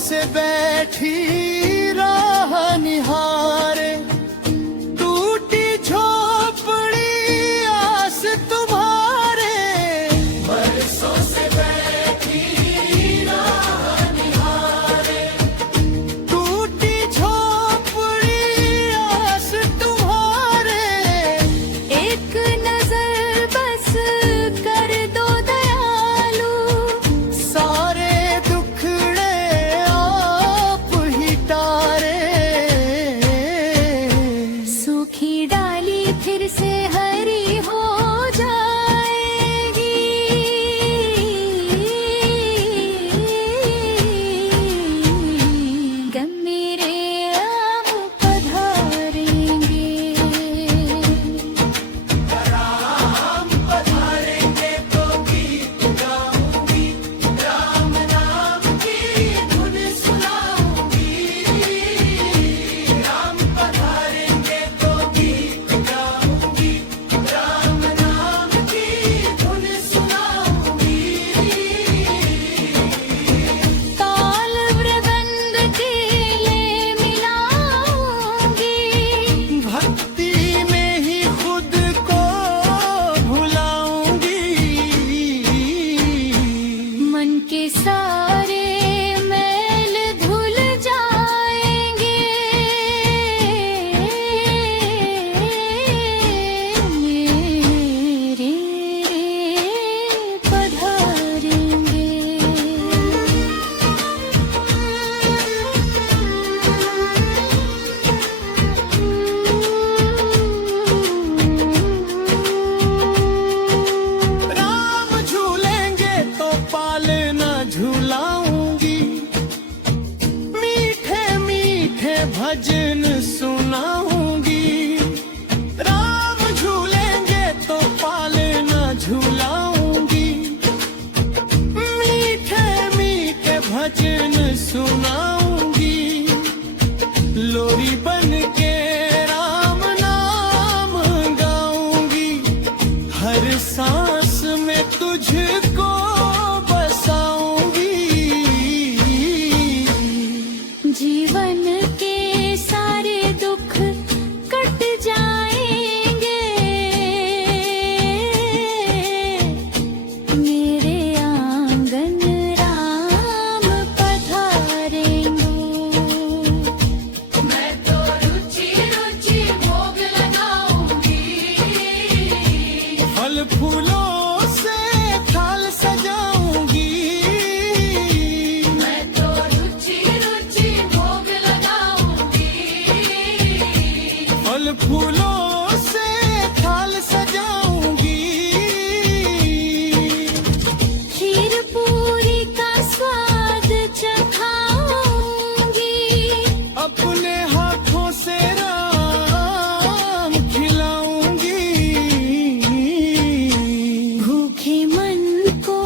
से बैठी राह निहारे, टूटी झोपड़ी आस तुम्हारे। बरसों से बैठी राह निहारे, टूटी झोपड़ी आस तुम्हारे। एक नजर बस कर दो दयालु, सारे दुखड़े आप ही तारे। सूखी डाली फिर से हरी हो जाएगी, गम मेरे आम पधारेंगे। ताल वृंद के ले मिलाऊंगी, भक्ति में ही खुद को भुलाऊंगी। मन के सारे मैल धुल जाएंगे, मेरे पधारेंगे। राम झूलेंगे तो पालना झूलाऊंगी, मीठे मीठे भजन सुनाऊंगी। राम झूलेंगे तो पालना झूलाऊंगी, मीठे मीठे भजन सुनाऊंगी। लोरी बन के राम नाम गाऊंगी, हर सांस में तुझको बसाऊंगी। जीवन के सारे दुख कट जाएंगे, मेरे आंगन राम पधारेंगे। मैं तो रुचि रुचि भोग लगाऊंगी, फल फूलों से थाल सजाऊंगी। मैं तो रुचि रुचि भोग लगाऊंगी। फल फूलों से थाल सजाऊंगी। खीर पूरी का स्वाद चखाऊंगी, अपने हाथों से राम खिलाऊंगी। भूखे मन को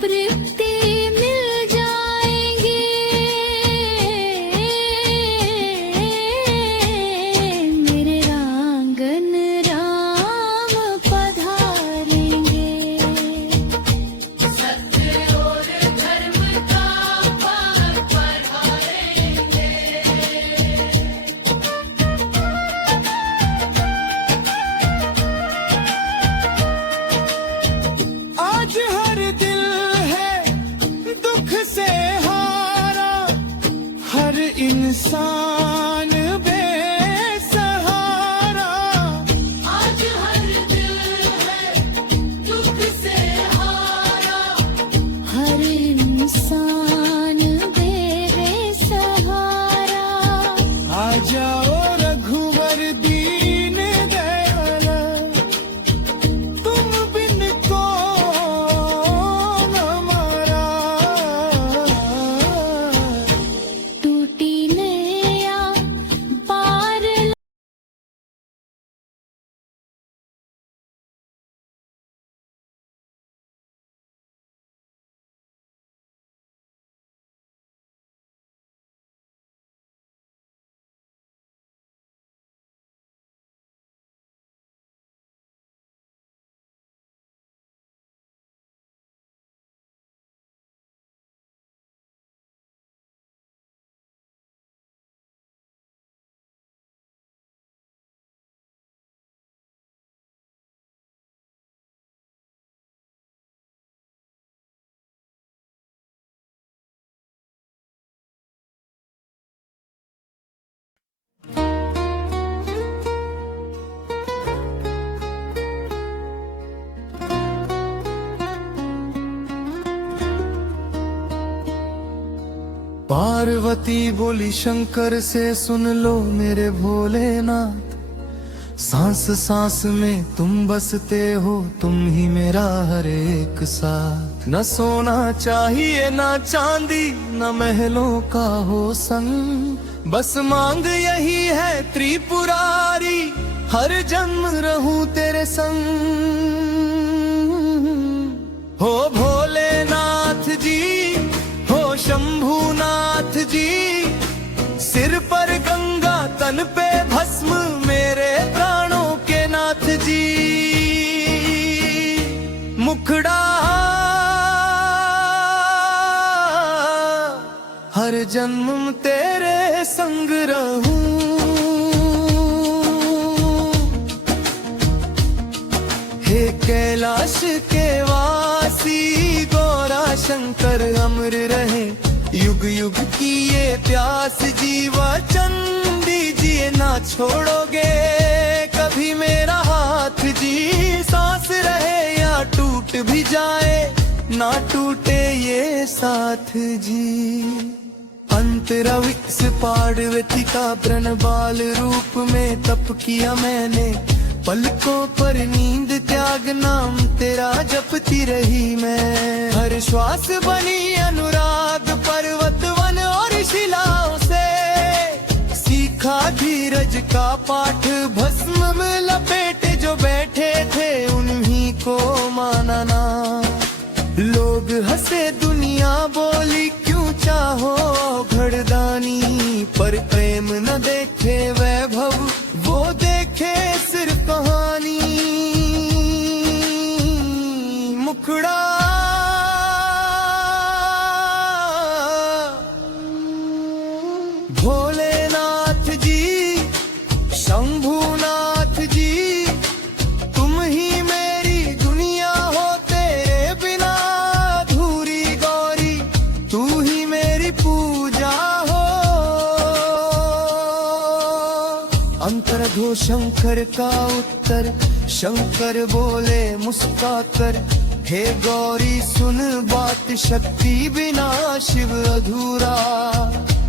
तृप्ति मिल जाएंगी, मेरे राम पार्वती बोली शंकर से सुन लो मेरे भोलेनाथ, सांस सांस में तुम बसते हो, तुम ही मेरा हर एक साथ। न सोना चाहिए न चांदी, न महलों का हो संग, बस मांग यही है त्रिपुरारी, हर जन्म रहूं तेरे संग। हो भोलेनाथ जी, हो शंभुनाथ जी, सिर पर गंगा तन पे भस्म, मेरे प्राणों के नाथ जी। मुखड़ा हर जन्म तेरे संग रहूं। हे कैलाश के वासी गौरा शंकर अमर रहे, युग युग की ये प्यास जीवा चंदी जी, ना छोड़ोगे कभी मेरा हाथ जी। सांस रहे या टूट भी जाए, ना टूटे ये साथ जी। अंतरविक्स पार्वती का ब्रन बाल रूप में तप किया मैंने, पलकों पर नींद त्याग नाम तेरा जपती रही मैं। हर श्वास बनी अनुराग पर्वत वन और शिलाओं से, सीखा धीरज का पाठ भस्म में लपेटे जो बैठे थे, उन्हीं को माना ना। लोग हंसे दुनिया बोली क्यों चाहो घड़दानी, पर प्रेम न देखे वैभव, वो देखे सिर्फ कहानी। मुखड़ा भोलेनाथ जी, शंभुनाथ जी, तुम ही मेरी दुनिया हो, तेरे बिना अधूरी गौरी, तू ही मेरी पूजा हो। अंतर्धो शंकर का उत्तर, शंकर बोले मुस्काकर, हे गौरी सुन बात, शक्ति बिना शिव अधूरा,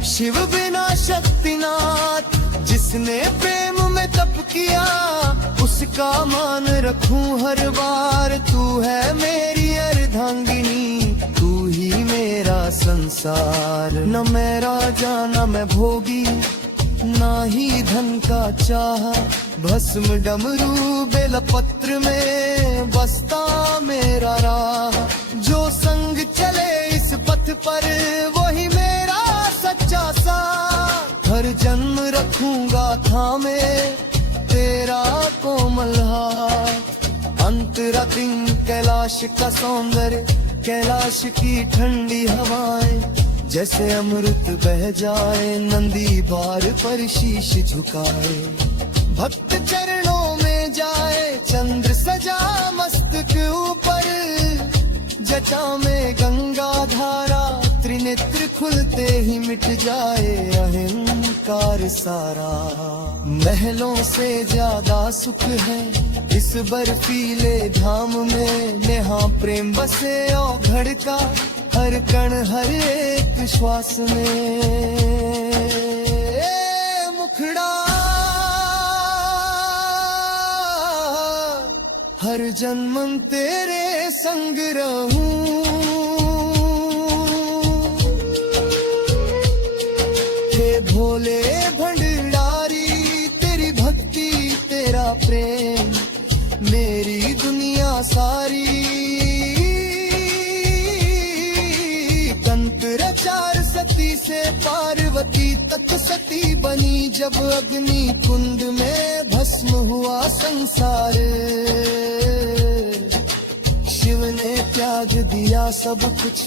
शिव बिना शक्तिनाथ। जिसने प्रेम में तप किया, उसका मान रखूं हर बार। तू है मेरी अर्धांगिनी, तू ही मेरा संसार। न मैं राजा न मैं भोगी, ना ही धन का चाहा, भस्म डमरू बेलपत्र में बसता मेरा राह। जो संग चले इस पथ पर, वही मेरा सच्चा साथ। हर जन्म रखूंगा थामे तेरा कोमल हाथ। अंतरातिंग कैलाश का सौंदर्य, कैलाश की ठंडी हवाएं, जैसे अमृत बह जाए, नंदी बार पर शीश झुकाए। भक्त चरणों में जाए, चंद्र सजा मस्तक ऊपर, जटा में गंगा धारा, त्रिनेत्र खुलते ही मिट जाए अहंकार सारा। महलों से ज्यादा सुख है इस बर्फीले धाम में, नेहा प्रेम बसे औघड़ का, हर कण हर एक श्वास में। मुखड़ा हर जन्म तेरे संग रहूं। हे भोले भंडारी, तेरी भक्ति तेरा प्रेम, मेरी दुनिया सारी। चार सती से पार्वती तक सती बनी, जब अग्नि कुंड में भस्म हुआ संसार। शिव ने त्याग दिया सब कुछ,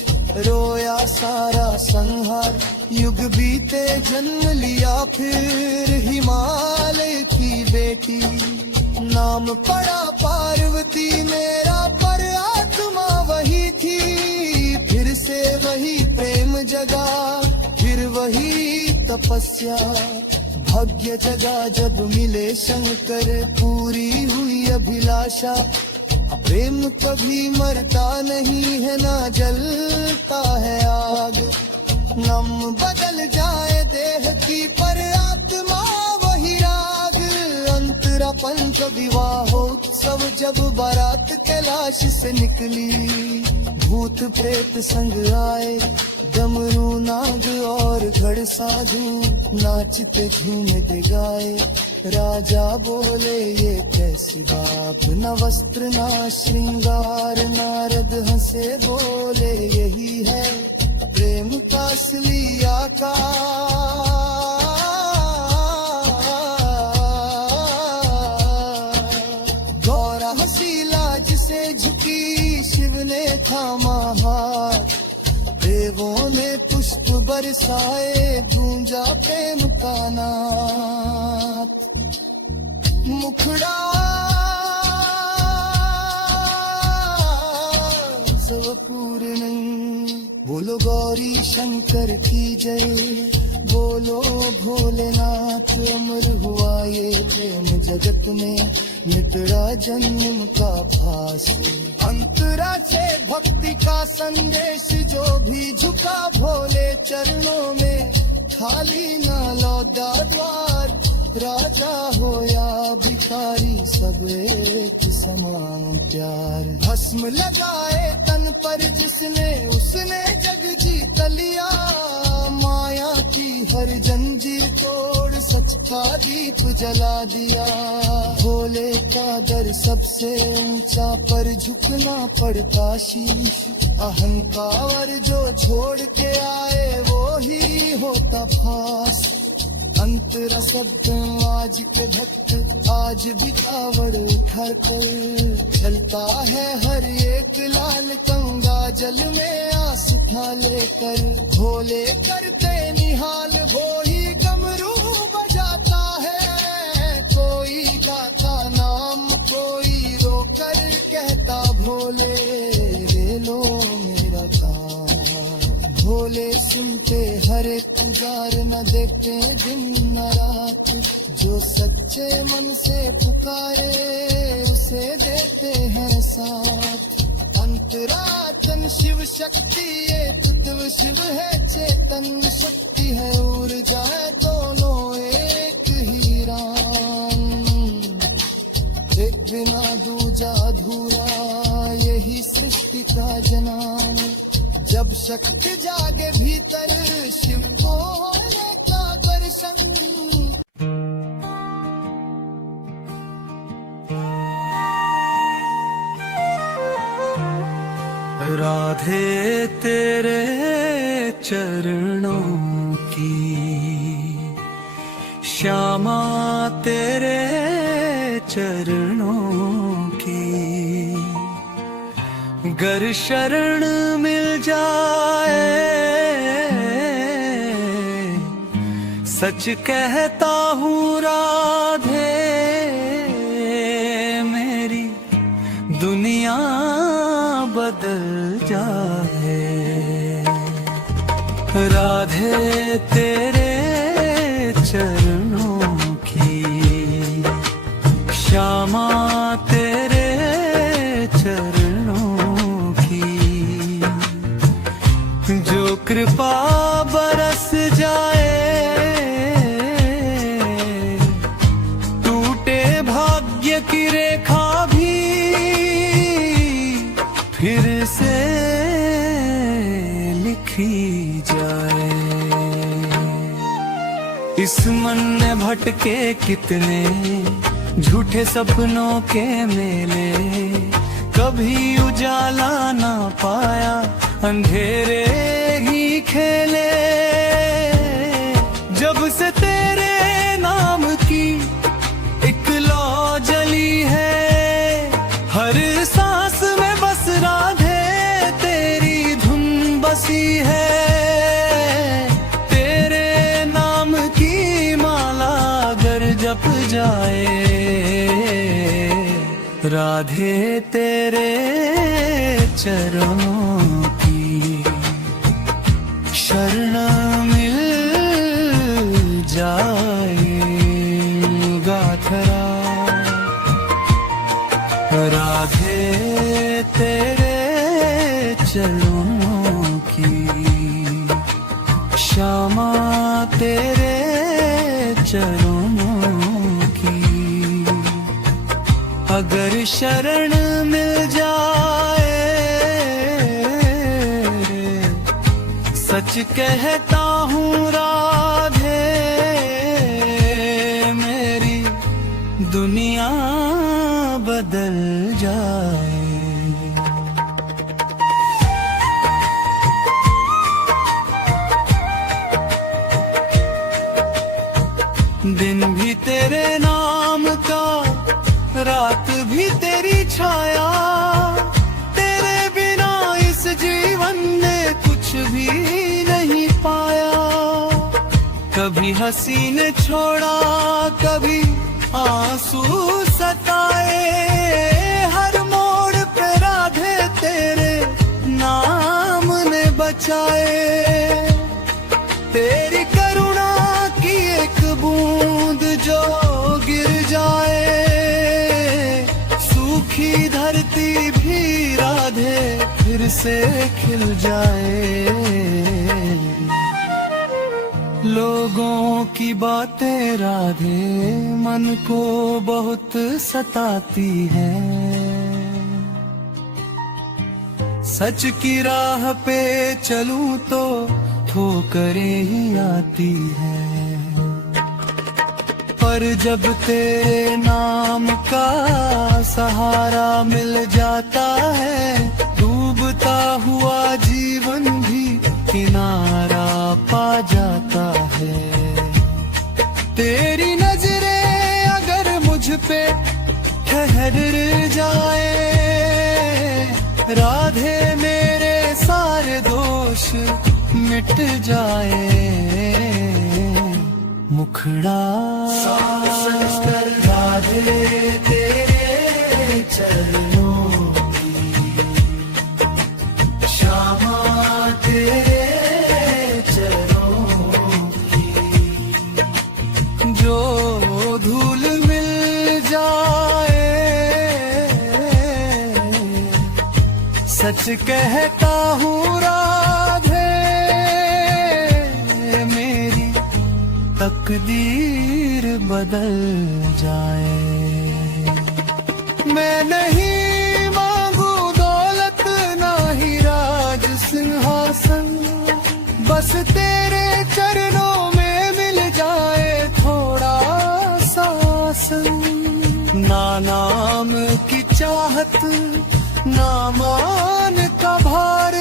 रोया सारा संहार। युग बीते जन्म लिया फिर हिमालय की बेटी, नाम पड़ा पार्वती मेरा, पर आत्मा वही थी। फिर से वही प्रेम जगा, फिर वही तपस्या। भाग्य जगा जब मिले शंकर, पूरी हुई अभिलाषा। प्रेम कभी मरता नहीं है, ना जलता है आग। नम बदल जाए देह की पर आत्मा वही राग। अंतरा पंच विवाहोत्सव जब बारात कैलाश से निकली, भूत प्रेत संग आए डमरू नाग और घड़साधु नाचते झूमते गाए। राजा बोले ये कैसी बात, न वस्त्र ना श्रृंगार। नारद हंसे बोले यही है प्रेम का असली आकार। गौरा हंसी लाज से झुकी, शिव ने थामा हाथ। देवों ने पुष्प बरसाए, गूंजा प्रेम का नाद। मुखड़ा स्वपूर्ण, बोलो गौरी शंकर की जय, बोलो भोलेनाथ। अमर हुआ ये प्रेम जगत में, मिटड़ा जन्म का भास। अंतरा से भक्ति का संदेश जो भी झुका भोले चरणों में, खाली ना लौटा द्वार। राजा हो या भिखारी सब एक समान प्यार। भस्म लगाए तन पर जिसने, उसने जग जीत लिया। माया की हर जंजीर तोड़ सच का दीप जला दिया। भोले का दर सबसे ऊंचा, पर झुकना पड़ता शीश। अहंकार जो छोड़ के आए वो ही होता फास। अंतरा शब्द आज के भक्त, आज भी कावड़ उठा कर चलता है हर एक लाल गंगा जल में आस उठा लेकर। भोले करते निहाल, वो ही गमरू बजाता है। कोई गाता नाम, कोई रोकर कहता भोले ले लो मेरा काम। भोले सुनते हर एक पुकार, न देखते दिन न रात। जो सच्चे मन से पुकारे उसे देते हैं साथ। अंतरात्म शिव शक्ति, ये तत्व शिव है चेतन शक्ति है। ऊर्जा है दोनों एक ही राम, एक बिना दूजा अधूरा। यही सृष्टि का जनान, जब शक्ति जागे भीतर, शिव को होने का दर्शन। राधे तेरे चरणों की, श्यामा तेरे चरणों की। गर शरण मिल जाए, सच कहता हूँ राधे, मेरी दुनिया बदल जाए। राधे तेरे चरणों की, श्यामा तेरे चरणों की। जो कृपा बरस जाए, टूटे भाग्य की रेखा भी फिर से लिखी जाए। इस मन ने भटके कितने झूठे सपनों के मेले, कभी उजाला ना पाया, अंधेरे ही खेले। जब से तेरे नाम की एक लौ जली है, हर सांस में बस राधे तेरी धुन बसी है। तेरे नाम की माला अगर जप जाए, राधे तेरे चरणों की शरण मिल जाएगा खरा। राधे तेरे चरणों की शरण मिल जाए। सच कहता हूँ राधे, मेरी दुनिया बदल जाए। दिन भी तेरे नाम का, रात भी तेरी छाया, तेरे बिना इस जीवन में कुछ भी नहीं पाया। कभी हंसी ने छोड़ा, कभी आंसू सताए, हर मोड़ पे राधे तेरे नाम ने बचाए। तेरी करुणा की एक बूंद जो गिर जाए, सूखी धरती भी राधे फिर से खिल जाए। लोगों की बातें राधे मन को बहुत सताती है। सच की राह पे चलूं तो ठोकरें ही आती है। पर जब तेरे नाम का सहारा मिल जाता है, डूबता हुआ जीवन भी किनारा पा जाता है। तेरी नजरें अगर मुझ पे ठहर जाए, राधे मेरे सारे दोष मिट जाए। मुखड़ा साफ कर राधे तेरे चरणों की, श्यामा तेरे चरणों की। जो धूल मिल जाए, सच कहता हूँ राधे, मेरी तकदीर बदल जाए। मैं नहीं मांगू दौलत ना ही राज सिंहासन, बस तेरे चरणों में मिल जाए थोड़ा शासन। ना नाम की चाहत ना मान का भार,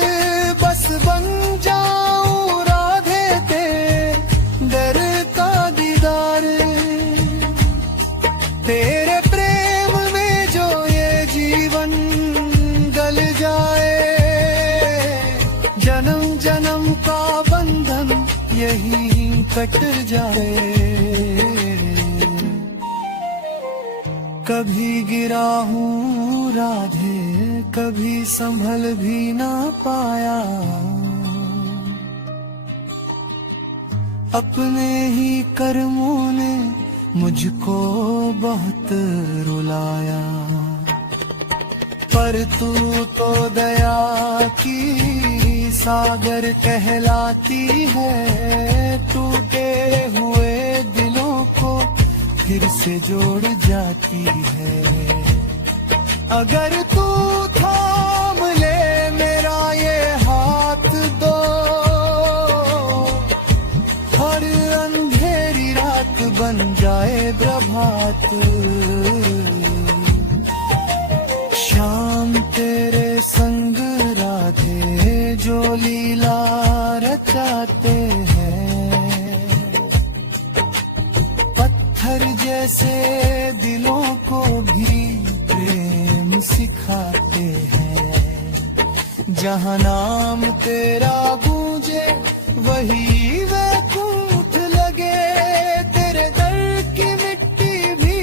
बस बन जाऊं राधे तेरे दर का दीदार। तेरे प्रेम में जो ये जीवन गल जाए, जन्म जन्म का बंधन यही कट जाए। कभी गिरा हूँ राधे, कभी संभल भी ना पाया, अपने ही कर्मों ने मुझको बहुत रुलाया। पर तू तो दया की सागर कहलाती है, टूटे हुए दिलों को फिर से जोड़ जाती है। अगर तू थाम ले मेरा ये हाथ दो, हर अंधेरी रात बन जाए प्रभात। शाम तेरे संग राधे जो लीला रचाते हैं, पत्थर जैसे दिलों को भी प्रेम सिखाते हैं। जहाँ नाम तेरा गूंजे वही वैकुंठ लगे, तेरे दर की मिट्टी भी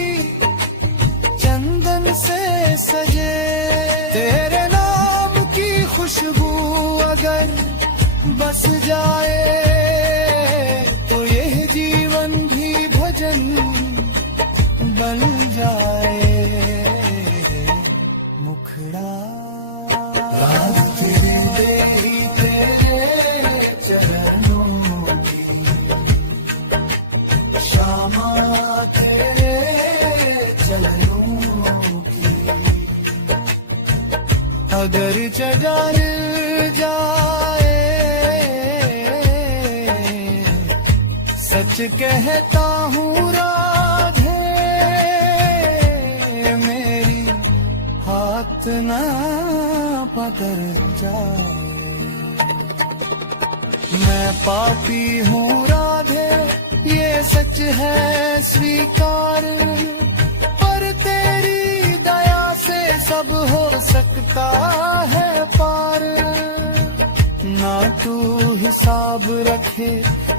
चंदन से सजे। तेरे नाम की खुशबू अगर बस जाए, तो यह जीवन भी भजन बन जाए। मुखड़ा तेरे चरणों की, श्यामा तेरे चरणों की। अगर जगल जाए सच कहता हूँ राधे मेरी हाथ ना पकड़ जाए। मैं पापी हूँ राधे ये सच है स्वीकार, पर तेरी दया से सब हो सकता है पार। ना तू हिसाब रखे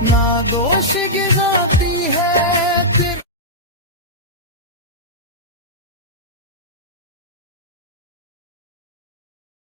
ना दोष गिनाती है